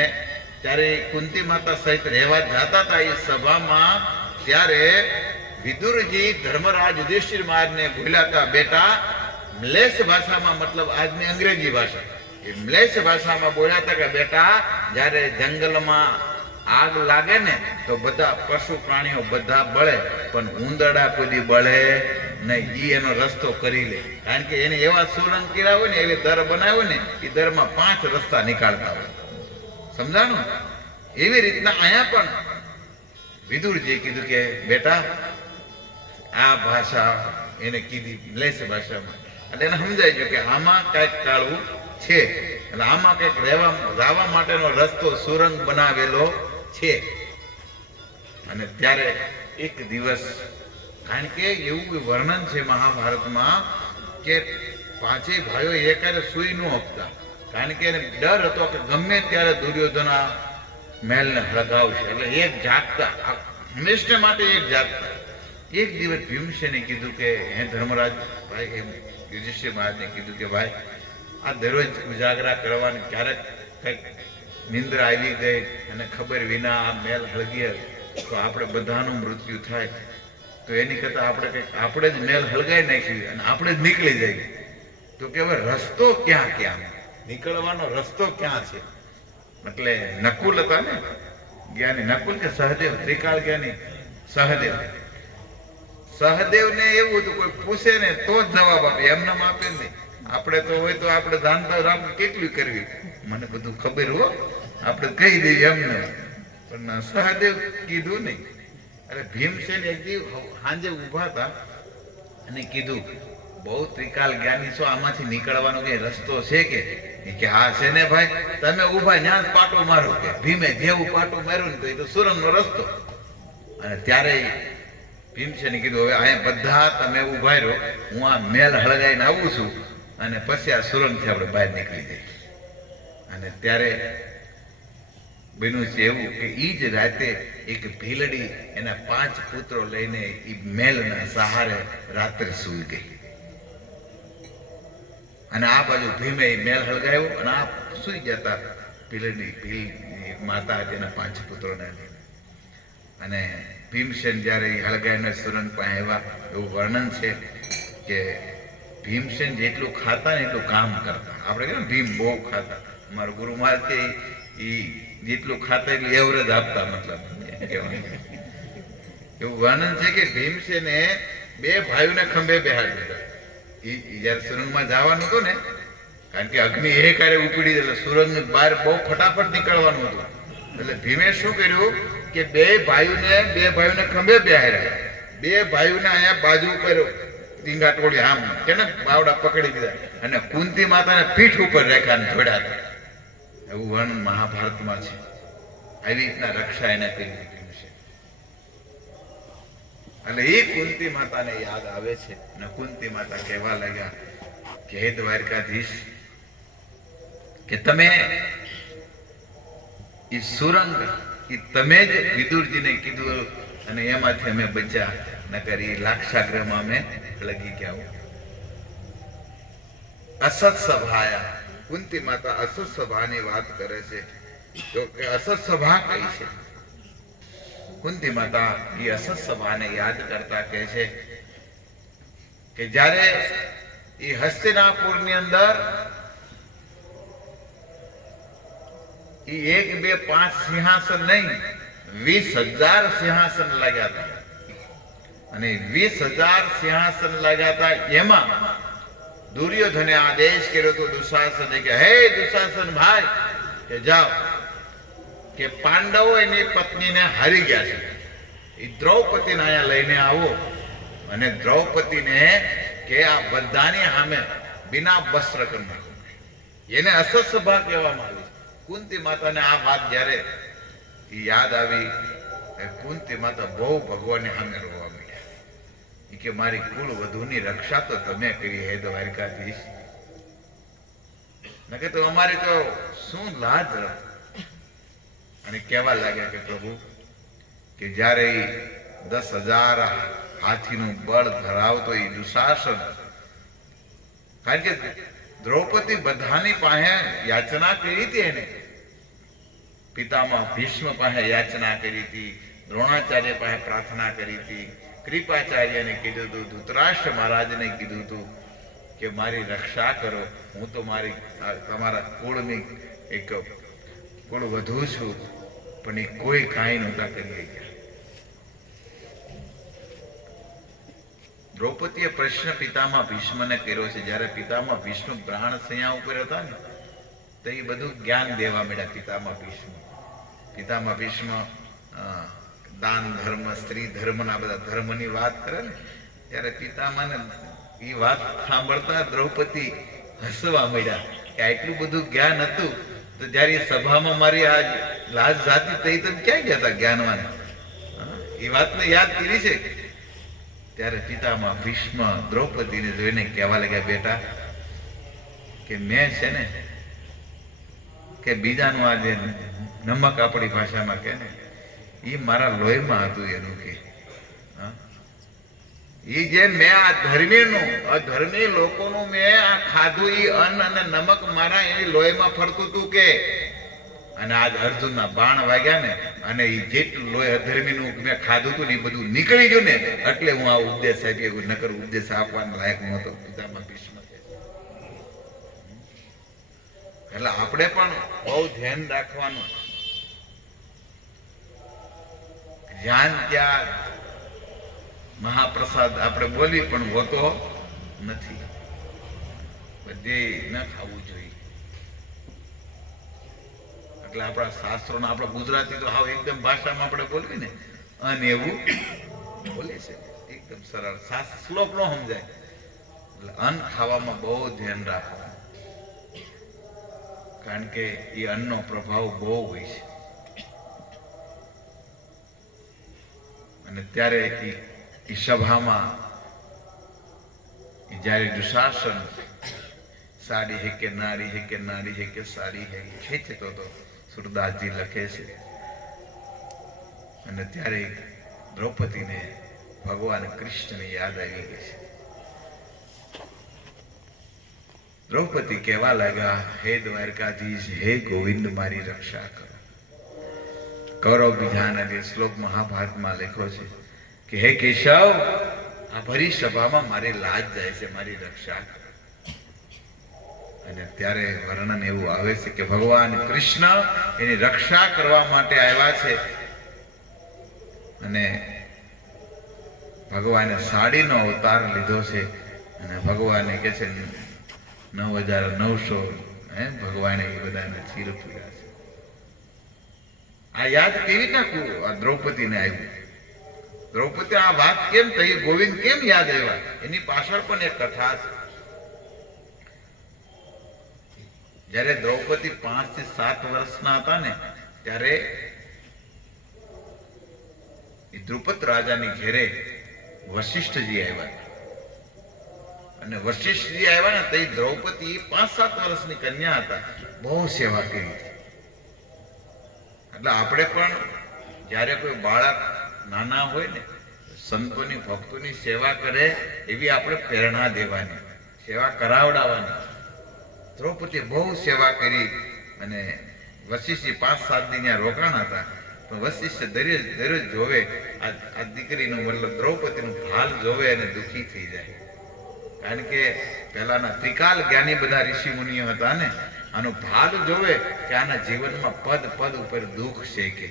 ત્યારે કુંતી માતા સહિત રહેવા જતા હતા એ સભામાં, ત્યારે વિદુરજી ધર્મરાજ યુધિષ્ઠિર મહારાજને બોલ્યા હતા, બેટા મ્લેચ્છ ભાષામાં, મતલબ આજની અંગ્રેજી ભાષા, એ મ્લેચ્છ ભાષામાં બોલ્યા હતા કે બેટા, જ્યારે જંગલમાં આગ લાગે ને તો બધા પશુ પ્રાણીઓ બધા બળે, પણ ઉંદરડા કોઈ બળે નહીં. ઈ એનો રસ્તો કરી લે, કારણ કે એને એવા સુરંગ કર્યા હોય ને, એવી દર બનાવ્યો ને, એ દરમાં 5 રસ્તા નીકાળતા હોય. સમજાણું? એવી રીતના અહીંયા પણ વિદુરજીએ કીધું કે બેટા, આ ભાષા એને કીધી મ્લેચ્છ ભાષામાં, એટલે એને સમજાઈ ગયું કે આમાં કંઈક કાળવું છે, એટલે આમાં કંઈક જવા માટેનો રસ્તો સુરંગ બનાવેલો છે. અને ત્યારે એક દિવસ, કારણ કે એવું વર્ણન છે મહાભારતમાં કે 5 ભાઈઓ એકારે સૂઈ ન શકતા, કારણ કે એને ડર હતો કે ગમે ત્યારે દુર્યોધન આ મહેલને હળગાવશે, એટલે એક જાગતા, હંમેશને માટે એક જાગતા. એક દિવસ ભીમસેને કીધું કે હે ધર્મરાજ ભાઈ, એમ યુધિષ્ઠિર મહારાજને કીધું કે ભાઈ, આ દરરોજ ઉજાગરા કરવાની, ક્યારેક કંઈક નિંદ્રા આવી ગઈ અને ખબર વિના આ મેલ હળગીએ તો આપણે બધાનું મૃત્યુ થાય, તો એની કરતાં આપણે જ મેલ હળગાઈ નાખીએ અને આપણે જ નીકળી જઈએ. તો કે હવે રસ્તો ક્યાં નીકળવાનો રસ્તો ક્યાં છે? એટલે નકુલ હતા ને, જ્ઞાની નકુલ કે સહદેવ, ત્રિકાળ જ્ઞાની સહદેવને એવું હતું, કોઈ પૂછે ને તો જ જવાબ આપે, એમને આપે નહીં. આપણે તો હોય તો આપણે જાણતા હોય આપણે કેટલું કરવી, મને બધું ખબર હો, આપણે કહી દઈએ એમને, પણ સહદેવ કીધું નહીં. એટલે ભીમસેન એક દિવસ સાંજે ઊભા હતા અને કીધું, બહુ ત્રિકાલ જ્ઞાની છો, આમાંથી નીકળવાનો કઈ રસ્તો છે કે? કે હા છે ને ભાઈ, તમે ઊભા ત્યાં જ પાટો મારો, કે ભીમે જેવું પાટો માર્યું ને તો એ તો સુરંગનો રસ્તો. અને ત્યારે ભીમસેને કીધું, હવે અહીંયા બધા તમે ઊભા રહો, હું આ મેલ હળગાઈને આવું છું અને પછી આ સુરંગથી આપણે બહાર નીકળી જઈશ. અને ત્યારે બન્યું છે એવું કે ઈ જ રાતે એક ભીલડી એના 5 પુત્રો લઈને ઈ મેલના સહારે રાત્રે સૂઈ ગઈ. અને આ બાજુ ભીમે મેલ હળગાવ્યો અને આ સૂઈ જતા ભીલ માતા તેના 5 પુત્રોને. અને ભીમસેન જ્યારે હળગાઈને સુરંગ પાસે આવ્યા, એવું વર્ણન છે કે ભીમસેન જેટલું ખાતા ને એટલું કામ કરતા. આપણે કહે ભીમ બહુ ખાતા, મારો ગુરુ મહારાજ કે ઈ જેટલું ખાતા એટલું એવરેજ આપતા, મતલબ એવું વર્ણન છે કે ભીમસેને 2 ભાઈઓને ખંભે બેહાડી દીધા. જયારે સુરંગમાં જવાનું હતું ને, કારણ કે અગ્નિ એકારે ઉપડી, એટલે સુરંગ બહાર બહુ ફટાફટ નીકળવાનું હતું. એટલે ભીમે શું કર્યું કે 2 ભાઈઓને ખંભે બેહાડ્યા, 2 ભાઈઓને અહીંયા બાજુ ઉપર ટીંગા ટોળી આમ કે ને બાવડા પકડી દીધા, અને કુંતી માતાને પીઠ ઉપર રેખાને જોડ્યા. એવું વર્ણન મહાભારતમાં છે. આવી રીતના રક્ષા એને કરી છે. અને એ કુંતી માતાને યાદ આવે છે, અને કુંતી માતા કહેવા લાગ્યા કે હે દ્વારકાધીશ, કે તમે એ સુરંગ એ તમે જ વિદુરજીને કીધું અને એમાંથી અમે બચ્યા, નકર એ લાક્ષાગ્રહમાં અમે લગી ગયા. અસત સભાયા, કુંતી માતા અસત સભાની વાત કરે છે. તો કે અસત સભા કઈ છે? કુંતી માતા એ અસત સભાને યાદ કરતા કહે છે કે જ્યારે એ હસ્તિનાપુરની અંદર એ 1, 2, 5 સિંહાસન નહીં, 20,000 સિંહાસન લાગ્યા હતા. અને 20,000 સિંહાસન લાગ્યા હતા. એમાં દુર્યોધને આદેશ કર્યો તો દુશાસને કે હે દુશાસન ભાઈ, કે જાઓ, કે પાંડવો એની પત્નીને હારી ગયા છે, એ દ્રૌપદીને અહીંયા લઈને આવો, અને દ્રૌપદીને કે આ બધાની સામે બિના વસ્ત્ર કરી નાખો. એને અસત સભા કહેવામાં આવી. કુંતી માતાને આ વાત જ્યારે યાદ આવી, કુંતી માતા બહુ ભગવાનની સામે રોવા માંડ્યા. કે મારી કુળ વધુની રક્ષા તો તમે કરી હે દ્વારકાધીશ, નકે તો અમારી તો શું લાજ રહ. અને કહેવા લાગ્યા કે પ્રભુ, કે જ્યારે 10,000 હાથીનું બળ ધરાવતો એ દુશાસન, કારણ કે દ્રૌપદી બધાની પાસે યાચના કરી હતી, એને પિતામાં ભીષ્મ પાસે યાચના કરી હતી, દ્રોણાચાર્ય પાસે પ્રાર્થના કરી હતી, કૃપાચાર્યને કીધું હતું, ધૃતરાષ્ટ્ર મહારાજને કીધું હતું, કે મારી રક્ષા કરો, હું તો તમારા કુળની એક કુળ વધુ છું. પણ એ કોઈ કાંઈ નહોતા કરી ગયા. દ્રૌપદીએ પ્રશ્ન પિતામહ ભીષ્મને કર્યો છે. જ્યારે પિતામહ ભીષ્મ પ્રાણ સૈયા ઉપર હતા ને, તો એ બધું જ્ઞાન દેવા મળ્યા પિતામહ ભીષ્મ. પિતામહ ભીષ્મ દાન ધર્મ, સ્ત્રી ધર્મના બધા ધર્મની વાત કરે ને, ત્યારે પિતામહને એ વાત સાંભળતા દ્રૌપદી હસવા મળ્યા કે આટલું બધું જ્ઞાન હતું તો જ્યારે એ સભામાં મારી આ લાજ જાતી તો એ તમે ક્યાં ગયા હતા જ્ઞાનવાન? એ વાતને યાદ કરી છે. ત્યારે પિતામહ ભીષ્મ દ્રૌપદીને જોઈને કહેવા લાગ્યા, બેટા કે મેં છે ને કે બીજાનું આ જે નમક આપણી ભાષામાં કહે ને, એ મારા લોહીમાં હતું એનું કે એ જે મેં આ ધર્મીનું અધર્મી લોકોનું મેં આ ખાધું, એ અન્ન અને નમક મારા એની લોહીમાં ફરતું હતું કે. અને આજ અર્જુનના બાણ વાગ્યા ને, અને એ જેટલું લોહી અધર્મીનું મેં ખાધું હતું ને એ બધું નીકળી ગયું ને, એટલે હું આ ઉપદેશ આપ્યો. નકર ઉપદેશ આપવાનો લાયક નહોતો પિતામહ ભીષ્મ. એટલે આપણે પણ બહુ ધ્યાન રાખવાનું. જ્ઞાન ત્યાં મહાપ્રસાદ આપણે બોલી પણ હોતો નથી. બધે ન ખાવું જોઈએ. એટલે આપણા શાસ્ત્રોના, આપણા ગુજરાતી તો હાવ એકદમ ભાષામાં આપણે બોલવી ને, અને એવું બોલે છે એકદમ સરળ. શ્લોક નો સમજાય. એટલે અન્ન ખાવામાં બહુ ધ્યાન રાખવાનું, કારણ કે એ અન્નનો પ્રભાવ બહુ હોય છે. અને ત્યારે એ સભામાં જ્યારે દુશાસન સાડી હે કે નારી હે કે નારી હે કે સાડી હે ખેંચતો તો સુરદાસજી લખે છે. અને ત્યારે દ્રૌપદીને ભગવાન કૃષ્ણની યાદ આવી ગઈ છે. દ્રૌપદી કહેવા લાગ્યા, હે દ્વારકાધીશ, હે ગોવિંદ, મારી રક્ષા કરો. કૌરવ બીજાન અને શ્લોક મહાભારતમાં લખ્યો છે કે હે કેશવ, આ ભરી સભામાં મારી લાજ જાય છે, મારી રક્ષા કરો. અને ત્યારે વર્ણન એવું આવે છે કે ભગવાન કૃષ્ણ એની રક્ષા કરવા માટે આવ્યા છે. અને ભગવાને સાડીનો અવતાર લીધો છે. અને ભગવાને કે છે 9900 ભગવાને એ બધાને ચીર પૂર્યા છે. આ યાદ કેવી રીતના દ્રૌપદીને આવ્યું? દ્રૌપદી આ વાત કેમ થઈ? ગોવિંદ કેમ યાદ આવ્યા? એની પાછળ પણ એક કથા છે. જ્યારે દ્રૌપદી 5 થી 7 વર્ષના હતા ને, ત્યારે દ્રુપદ રાજાની ઘેરે વશિષ્ઠજી આવ્યા. અને વશિષ્ઠજી આવ્યા ને તો દ્રૌપદી 5-7 વર્ષની કન્યા હતા. બહુ સેવા કરી હતી. એટલે આપણે પણ જ્યારે કોઈ બાળક નાના હોય ને, સંતોની ભક્તોની સેવા કરે એવી આપણે પ્રેરણા દેવાની, સેવા કરાવડાવવાની. દ્રૌપદીએ બહુ સેવા કરી. અને વશિષ્ઠજી 5-7 દી ત્યાં રોકાણા હતા. પણ વશિષ્ઠ દરરોજ જોવે આ દીકરીનું, મતલબ દ્રૌપદીનું હાલ જોવે અને દુઃખી થઈ જાય. કારણ કે પહેલાના ત્રિકાલ જ્ઞાની બધા ઋષિ મુનિઓ હતા ને, આનો ભાલ જોવે કે આના જીવનમાં પદ ઉપર દુઃખ છે, કે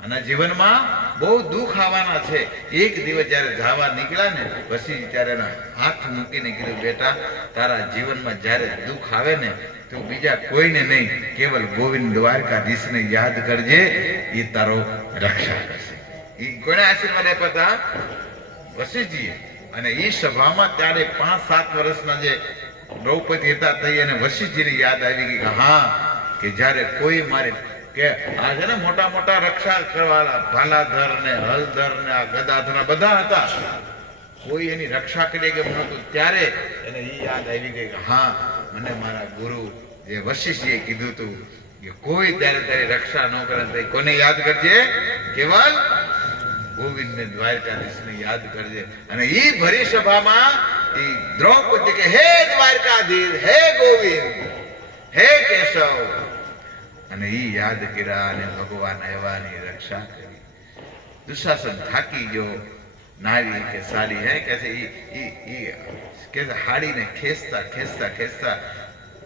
આના જીવનમાં બહુ દુઃખ આવવાના છે. એક દિવસ જયારે જવા નીકળ્યા ને, પછી ત્યારે એના હાથ મૂકીને કીધું, બેટા, તારા જીવનમાં જયારે દુઃખ આવે ને, તો બીજા કોઈને નહીં, કેવલ ગોવિંદ દ્વારકાધીશને યાદ કરજે, એ તારો રક્ષા કરશે. એ કોને આશીર્વાદ આપ્યા હતા? વશિષ્ઠજીએ. અને એ સભામાં ત્યારે 5-7 વર્ષના જે દ્રૌપદી હતા, થઈ અને વશિષ્ઠજીની યાદ આવી ગઈ કે હા, કે જ્યારે કોઈ મારે કે આ છે ને મોટા મોટા રક્ષા કરવાના ભાલાધર ને હલધર ને આ ગદાધર બધા હતા, કોઈ એની રક્ષા કરી કે નહોતું. ત્યારે એને એ યાદ આવી ગઈ કે હા, મને મારા ગુરુ જે વશિષ્ઠજીએ કીધું હતું કે કોઈ ત્યારે તારી રક્ષા ન કરે તો કોને યાદ કરજે? કેવલ ગોવિંદને દ્વારકાધીશને યાદ કરજે. અને એ ભરી સભામાં એ દ્રૌપદી કે હે દ્વારકાધીશ, હે ગોવિંદ, હે કેશવ. અને એ યાદ કર્યા અને ભગવાન આવ્યાની રક્ષા કરી. દુશાસન થાકી ગયો નારી કે સારી હે કે છે ઈ કે છે હાડીને ખેંચતા ખેંચતા ખેંચતા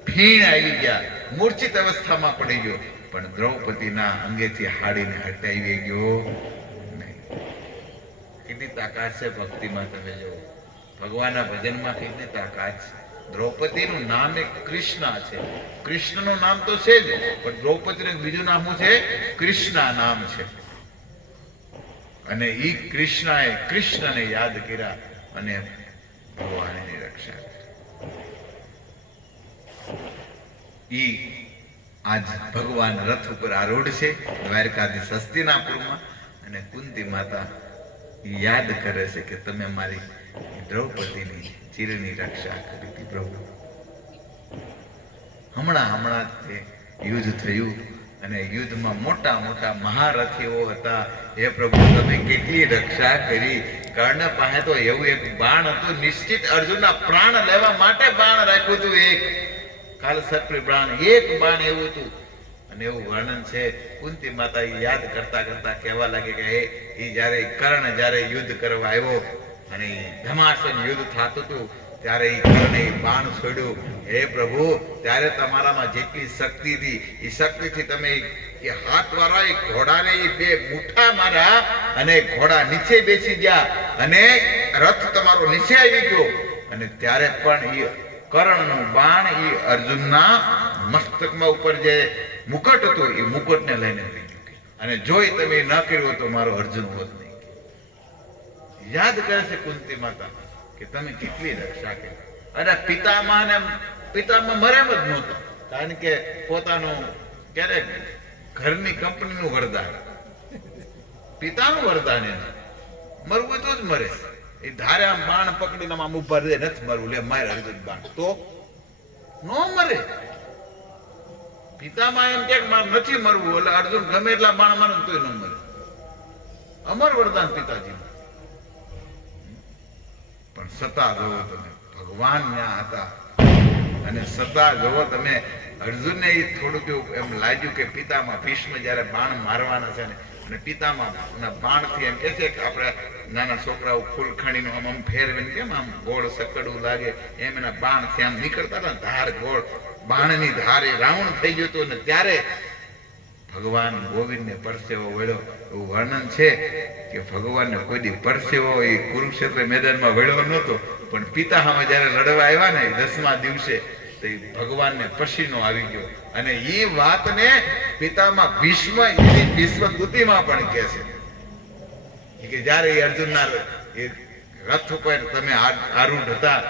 ફીણ આવી ગયા, મૂર્છિત અવસ્થામાં પડી ગયો, પણ દ્રૌપદીના અંગેથી હાડીને હટાવી ગયો નહીં. કેટલી તાકાત છે ભક્તિમાં, તમે જુઓ ભગવાનના ભજનમાં કેટલી તાકાત છે. દ્રૌપદીનું નામ એક કૃષ્ણા છે. કૃષ્ણનું નામ તો છે જ, પણ દ્રૌપદીનું બીજું નામ શું છે? કૃષ્ણા નામ છે. અને ઈ કૃષ્ણએ કૃષ્ણને યાદ કર્યા અને ભગવાનની રક્ષા કરી. ઈ આજ ભગવાન રથ ઉપર આરૂઢ છે દ્વારકાધીશ હસ્તિનાપુરમાં, અને કુંતી માતા યાદ કરે છે કે તમે મારી દ્રૌપદીની ચિરની રક્ષા કરી હતી પ્રભુ. હમણાં તે યુદ્ધ થયું અને યુદ્ધમાં મોટા મોટા મહારથીઓ હતા. હે પ્રભુ, તમે કેટલી રક્ષા કરી. કર્ણ પાસે તો એવું એક બાણ હતું, નિશ્ચિત અર્જુનના પ્રાણ લેવા માટે બાણ રાખ્યું હતું, એક કાલસર્પી બાણ, એક બાણ એવું હતું. અને એવું વર્ણન છે. કુંતી માતા યાદ કરતા કરતા કહેવા લાગે કે એ જ્યારે કર્ણ જ્યારે યુદ્ધ કરવા આવ્યો અને ધમાસન યુદ્ધ થતું હતું, ત્યારે એ કર્ણે બાણ છોડ્યું. હે પ્રભુ, ત્યારે તમારામાં જેટલી શક્તિ હતી એ શક્તિથી તમે એ હાથ વાળા એ ઘોડાને એ બે મુઠ્ઠા માર્યા અને ઘોડા નીચે બેસી ગયા અને રથ તમારો નીચે આવી ગયો. અને ત્યારે પણ એ કર્ણનું બાણ એ અર્જુનના મસ્તકમાં ઉપર જે મુકટ હતું એ મુકટને લઈને આવી ગયું. અને જોઈ તમે ન કર્યું તો મારો અર્જુન હોત નહીં. યાદ કરે છે કુંતી માતા કે તમે કેટલી રક્ષા કરી. અને પિતામાં મરે જ નહોતો, કારણ કે પોતાનું ક્યારેક ઘરની કંપનીનું વરદાન, પિતાનું વરદાન એને મરવું તો જ મરે. એ ધારે આમ બાણ પકડીને આમ ઉભા રહે, નથી મરવું, લે મારે અર્જુન બાણ, તો નો મરે. પિતામાં એમ કે મારે નથી મરવું, એટલે અર્જુન ગમે એટલા બાણ મારે તોય ન મરે. અમર વરદાન પિતાજી. પણ સતા જોવો તમે, ભગવાન ત્યાં હતા અને સતા જોવો તમે. અર્જુનને એ થોડુંક એમ લાગ્યું કે પિતામાં ભીષ્મ જયારે બાણ મારવાના છે ને, અને પિતામાં બાણથી એમ કે છે કે આપણે નાના છોકરાઓ ફૂલખણીનું આમ ફેરવીને કેમ આમ ગોળ સકડવું લાગે એમ એના બાણથી આમ નીકળતા હતા, ધાર ગોળ બાણની ધાર એ રાઉન્ડ થઈ ગયું હતું. અને ત્યારે ભગવાન ગોવિંદને પરસેવો વળ્યો. એવું વર્ણન છે કે ભગવાનને કોઈ દી પરસેવો એ કુરુક્ષેત્ર મેદાનમાં વળ્યો નહોતો, પણ પિતા સામે જયારે લડવા આવ્યા ને 10મા દિવસે તો ભગવાનને પસીનો આવી ગયો. અને એ વાતને પિતામાં ભીષ્મ એની ભીષ્મસ્તુતિમાં પણ કહે છે કે જયારે એ અર્જુનના એ રથ ઉપર તમે આરૂઢ હતા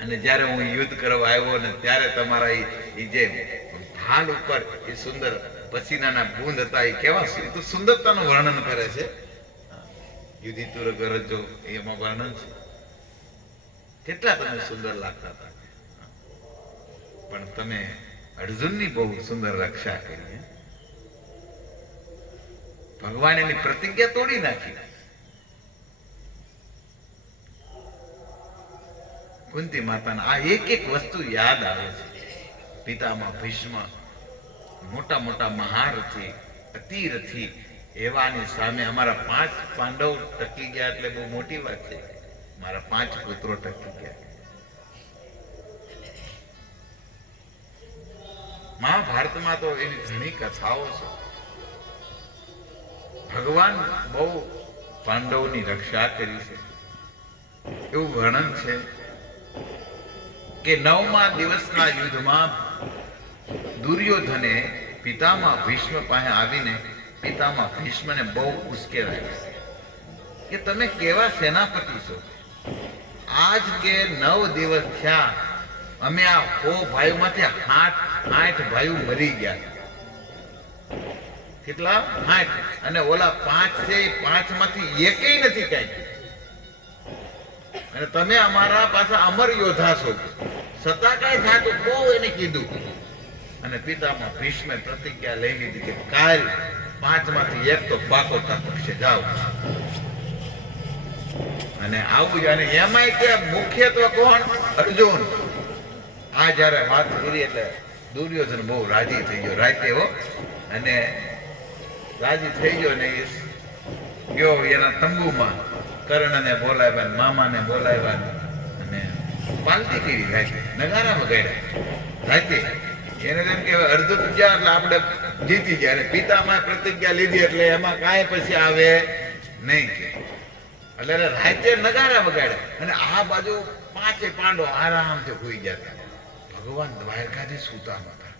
અને જયારે હું યુદ્ધ કરવા આવ્યો ને ત્યારે તમારા એ જે ભાલ ઉપર એ સુંદર પસીનાના બૂંદ હતા, એ કેવા તો સુંદરતાનું વર્ણન કરે છે. યુધિતુર ગરજો એમાં વર્ણન છે, કેટલા તમે સુંદર લાગતા હતા. પણ તમે અર્જુનની બહુ સુંદર રક્ષા કરી. ભગવાન એની પ્રતિજ્ઞા તોડી નાખી. કુંતી માતાને આ એક એક વસ્તુ યાદ આવે છે. પિતામાં ભીષ્મ મોટા મોટા મહારથી અતિરથી એવાની સામે અમારા 5 પાંડવ ટકી ગયા એટલે બહુ મોટી વાત છે. મારા 5 પુત્રો ટકી ગયા. મહાભારતમાં તો એની ઘણી કથાઓ છે. ભગવાન બહુ પાંડવોની રક્ષા કરી છે. એવું વર્ણન છે કે 9મા દિવસના યુદ્ધમાં દુર્યોધને પિતામાં ભીષ્મ પાસે આવીને પિતામાં ભીષ્મને બહુ ઉશ્કેરાયા કે તમે કેવા સેનાપતિ છો. આજ કે 9 દિવસ થયા અમે આ 100 ભાઈઓમાંથી 8 ભાઈઓ મરી ગયા. કેટલા? 8. અને ઓલા 5 છે, 5 માંથી એકેય નથી કાંઈ. અને તમે અમારા પાસે અમર યોદ્ધા છો, છતાં કાંઈ થાય તો બહુ એને કીધું. અને પિતામાં ભીષ્મે પ્રતિજ્ઞા લઈ લીધી કે કાલ 5 માંથી 1 તો પાકો તપકશે, જાઓ. અને આવું જ. અને એમાંય કે મુખ્યત્વે કોણ? અર્જુન. આ જયારે વાત કરી એટલે દુર્યોધન બહુ રાજી થઈ ગયો રાતે હો. અને રાજી થઈ ગયો ને ગયો એના તંબુમાં કર્ણને બોલાવ્યા ને મામાને બોલાવ્યા ને અને પાલટી કરી રાતે નગારા વગાડ્યા રાતે એને એમ કે અર્જુન ગયા એટલે આપણે જીતી ગયા અને પિતામાં પ્રતિજ્ઞા લીધી એટલે એમાં કાંઈ પછી આવે નહીં કે એટલે રાતે નગારા વગાડ્યા અને આ બાજુ પાંચે પાંડવો આરામથી હોઈ ગયા હતા. ભગવાન દ્વારકાધીશ સૂતા નતા.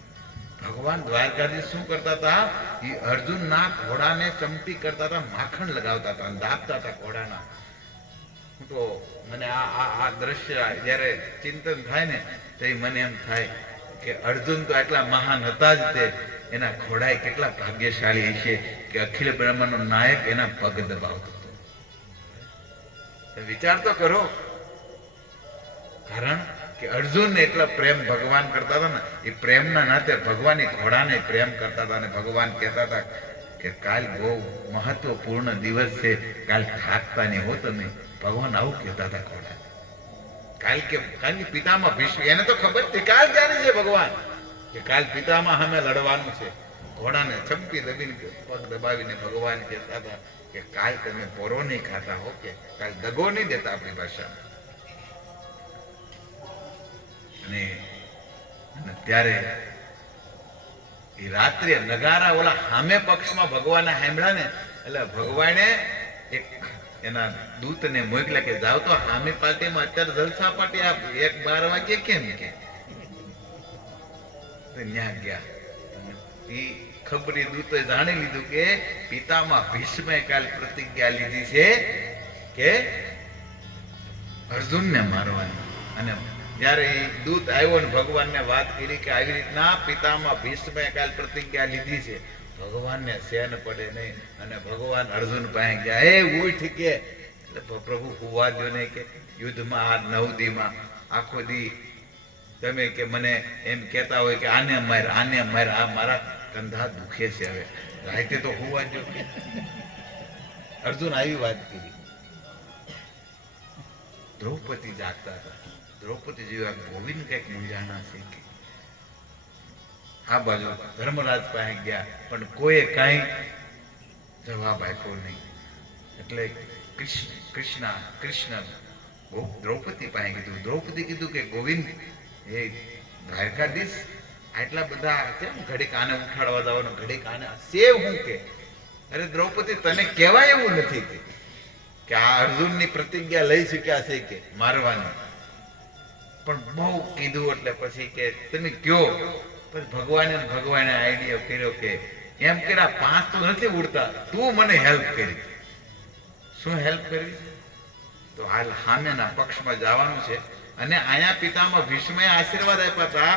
ભગવાન દ્વારકાધીશ શું કરતા હતા? એ અર્જુનના ઘોડાને ચમટી કરતા હતા, માખણ લગાવતા હતા, દાબતા હતા ઘોડાના. હું તો મને આ દ્રશ્ય જ્યારે ચિંતન થાય ને તો મને એમ થાય કે અર્જુન તો એટલા મહાન હતા જ તે એના ઘોડાએ કેટલા ભાગ્યશાળી હશે કે અખિલ બ્રહ્માંડનો નાયક એના પગ દબાવતો હતો. વિચાર તો કરો. કારણ કે અર્જુનને એટલા પ્રેમ ભગવાન કરતા હતા ને એ પ્રેમના નાતે ભગવાનની ઘોડાને પ્રેમ કરતા હતા અને ભગવાન કહેતા હતા કે કાલ બહુ મહત્વપૂર્ણ દિવસ છે, કાલ થાકતા નહીં હો તમે. ભગવાન આવું કહેતા હતા ઘોડા. કારણ કે પિતામાં ભીષ્મ એને તો ખબર હતી કાલ ક્યારે છે ભગવાન કે કાલ પિતામાં સામે લડવાનું છે. ઘોડાને ચંપી દબીને પગ દબાવીને ભગવાન કહેતા હતા કે કાલ તમે પોરો નહીં ખાતા હો, કે કાલ દગો નહીં દેતા આપણી ભાષામાં. અને ત્યારે એ રાત્રે નગારા ઓલા સામે પક્ષમાં ભગવાને સાંભળ્યા ને એટલે ભગવાને એક એના દૂતને મોકલ્યા કે જાવ તો સામે પાર્ટીમાં અત્યારે જલસા પાર્ટી આપ 1-12 વાગે કેમ કે ત્યાં ગયા. એ ખબરી દૂતે જાણી લીધું કે પિતામાં ભીષ્મે કાલ પ્રતિજ્ઞા લીધી છે કે અર્જુનને મારવાની. અને જ્યારે એ દૂત આવ્યો ને ભગવાનને વાત કરી કે આવી રીતના પિતામાં ભીષ્મે કાલ પ્રતિજ્ઞા લીધી છે, ભગવાનને સેન પડે નહીં. અને ભગવાન અર્જુન પાસે ગયા, હે ઉઠ કે એટલે પ્રભુ હુવા દો નહીં કે યુદ્ધમાં આ 9 દીમાં આખો દી તમે કે મને એમ કહેતા હોય કે આને માર આ મારા કંધા દુખે છે, હવે રાતે તો હુવા દો. અર્જુન આવી વાત કરી. દ્રૌપદી જાગતા હતા. દ્રૌપદી જેવા ગોવિંદ કઈક મૂંઝાણા છે કે આ બાજુ ધર્મરાજ પાસે ગયા પણ કોઈએ કાંઈ જવાબ આપ્યો નહીં. એટલે કૃષ્ણ દ્રૌપદી પાસે કીધું. દ્રૌપદી કીધું કે ગોવિંદ એ દ્વારકાધીશ આટલા બધા કેમ ઘડીક આને ઉઠાડવા જવાનું, ઘડીક આને સેવ હું કે અરે દ્રૌપદી તને કહેવાય એવું નથી કે આ અર્જુનની પ્રતિજ્ઞા લઈ શક્યા છે કે મારવાની, પણ બહુ કીધું એટલે પછી કે તમે કયો. પછી ભગવાને આઈડિયા કર્યો કે એમ કર્યા 5 તો નથી ઉડતા, તું મને હેલ્પ કરી. શું હેલ્પ કરવી? તો હાલ સામેના પક્ષમાં જવાનું છે. અને અહીંયા પિતામાં ભીષ્મે આશીર્વાદ આપ્યા હતા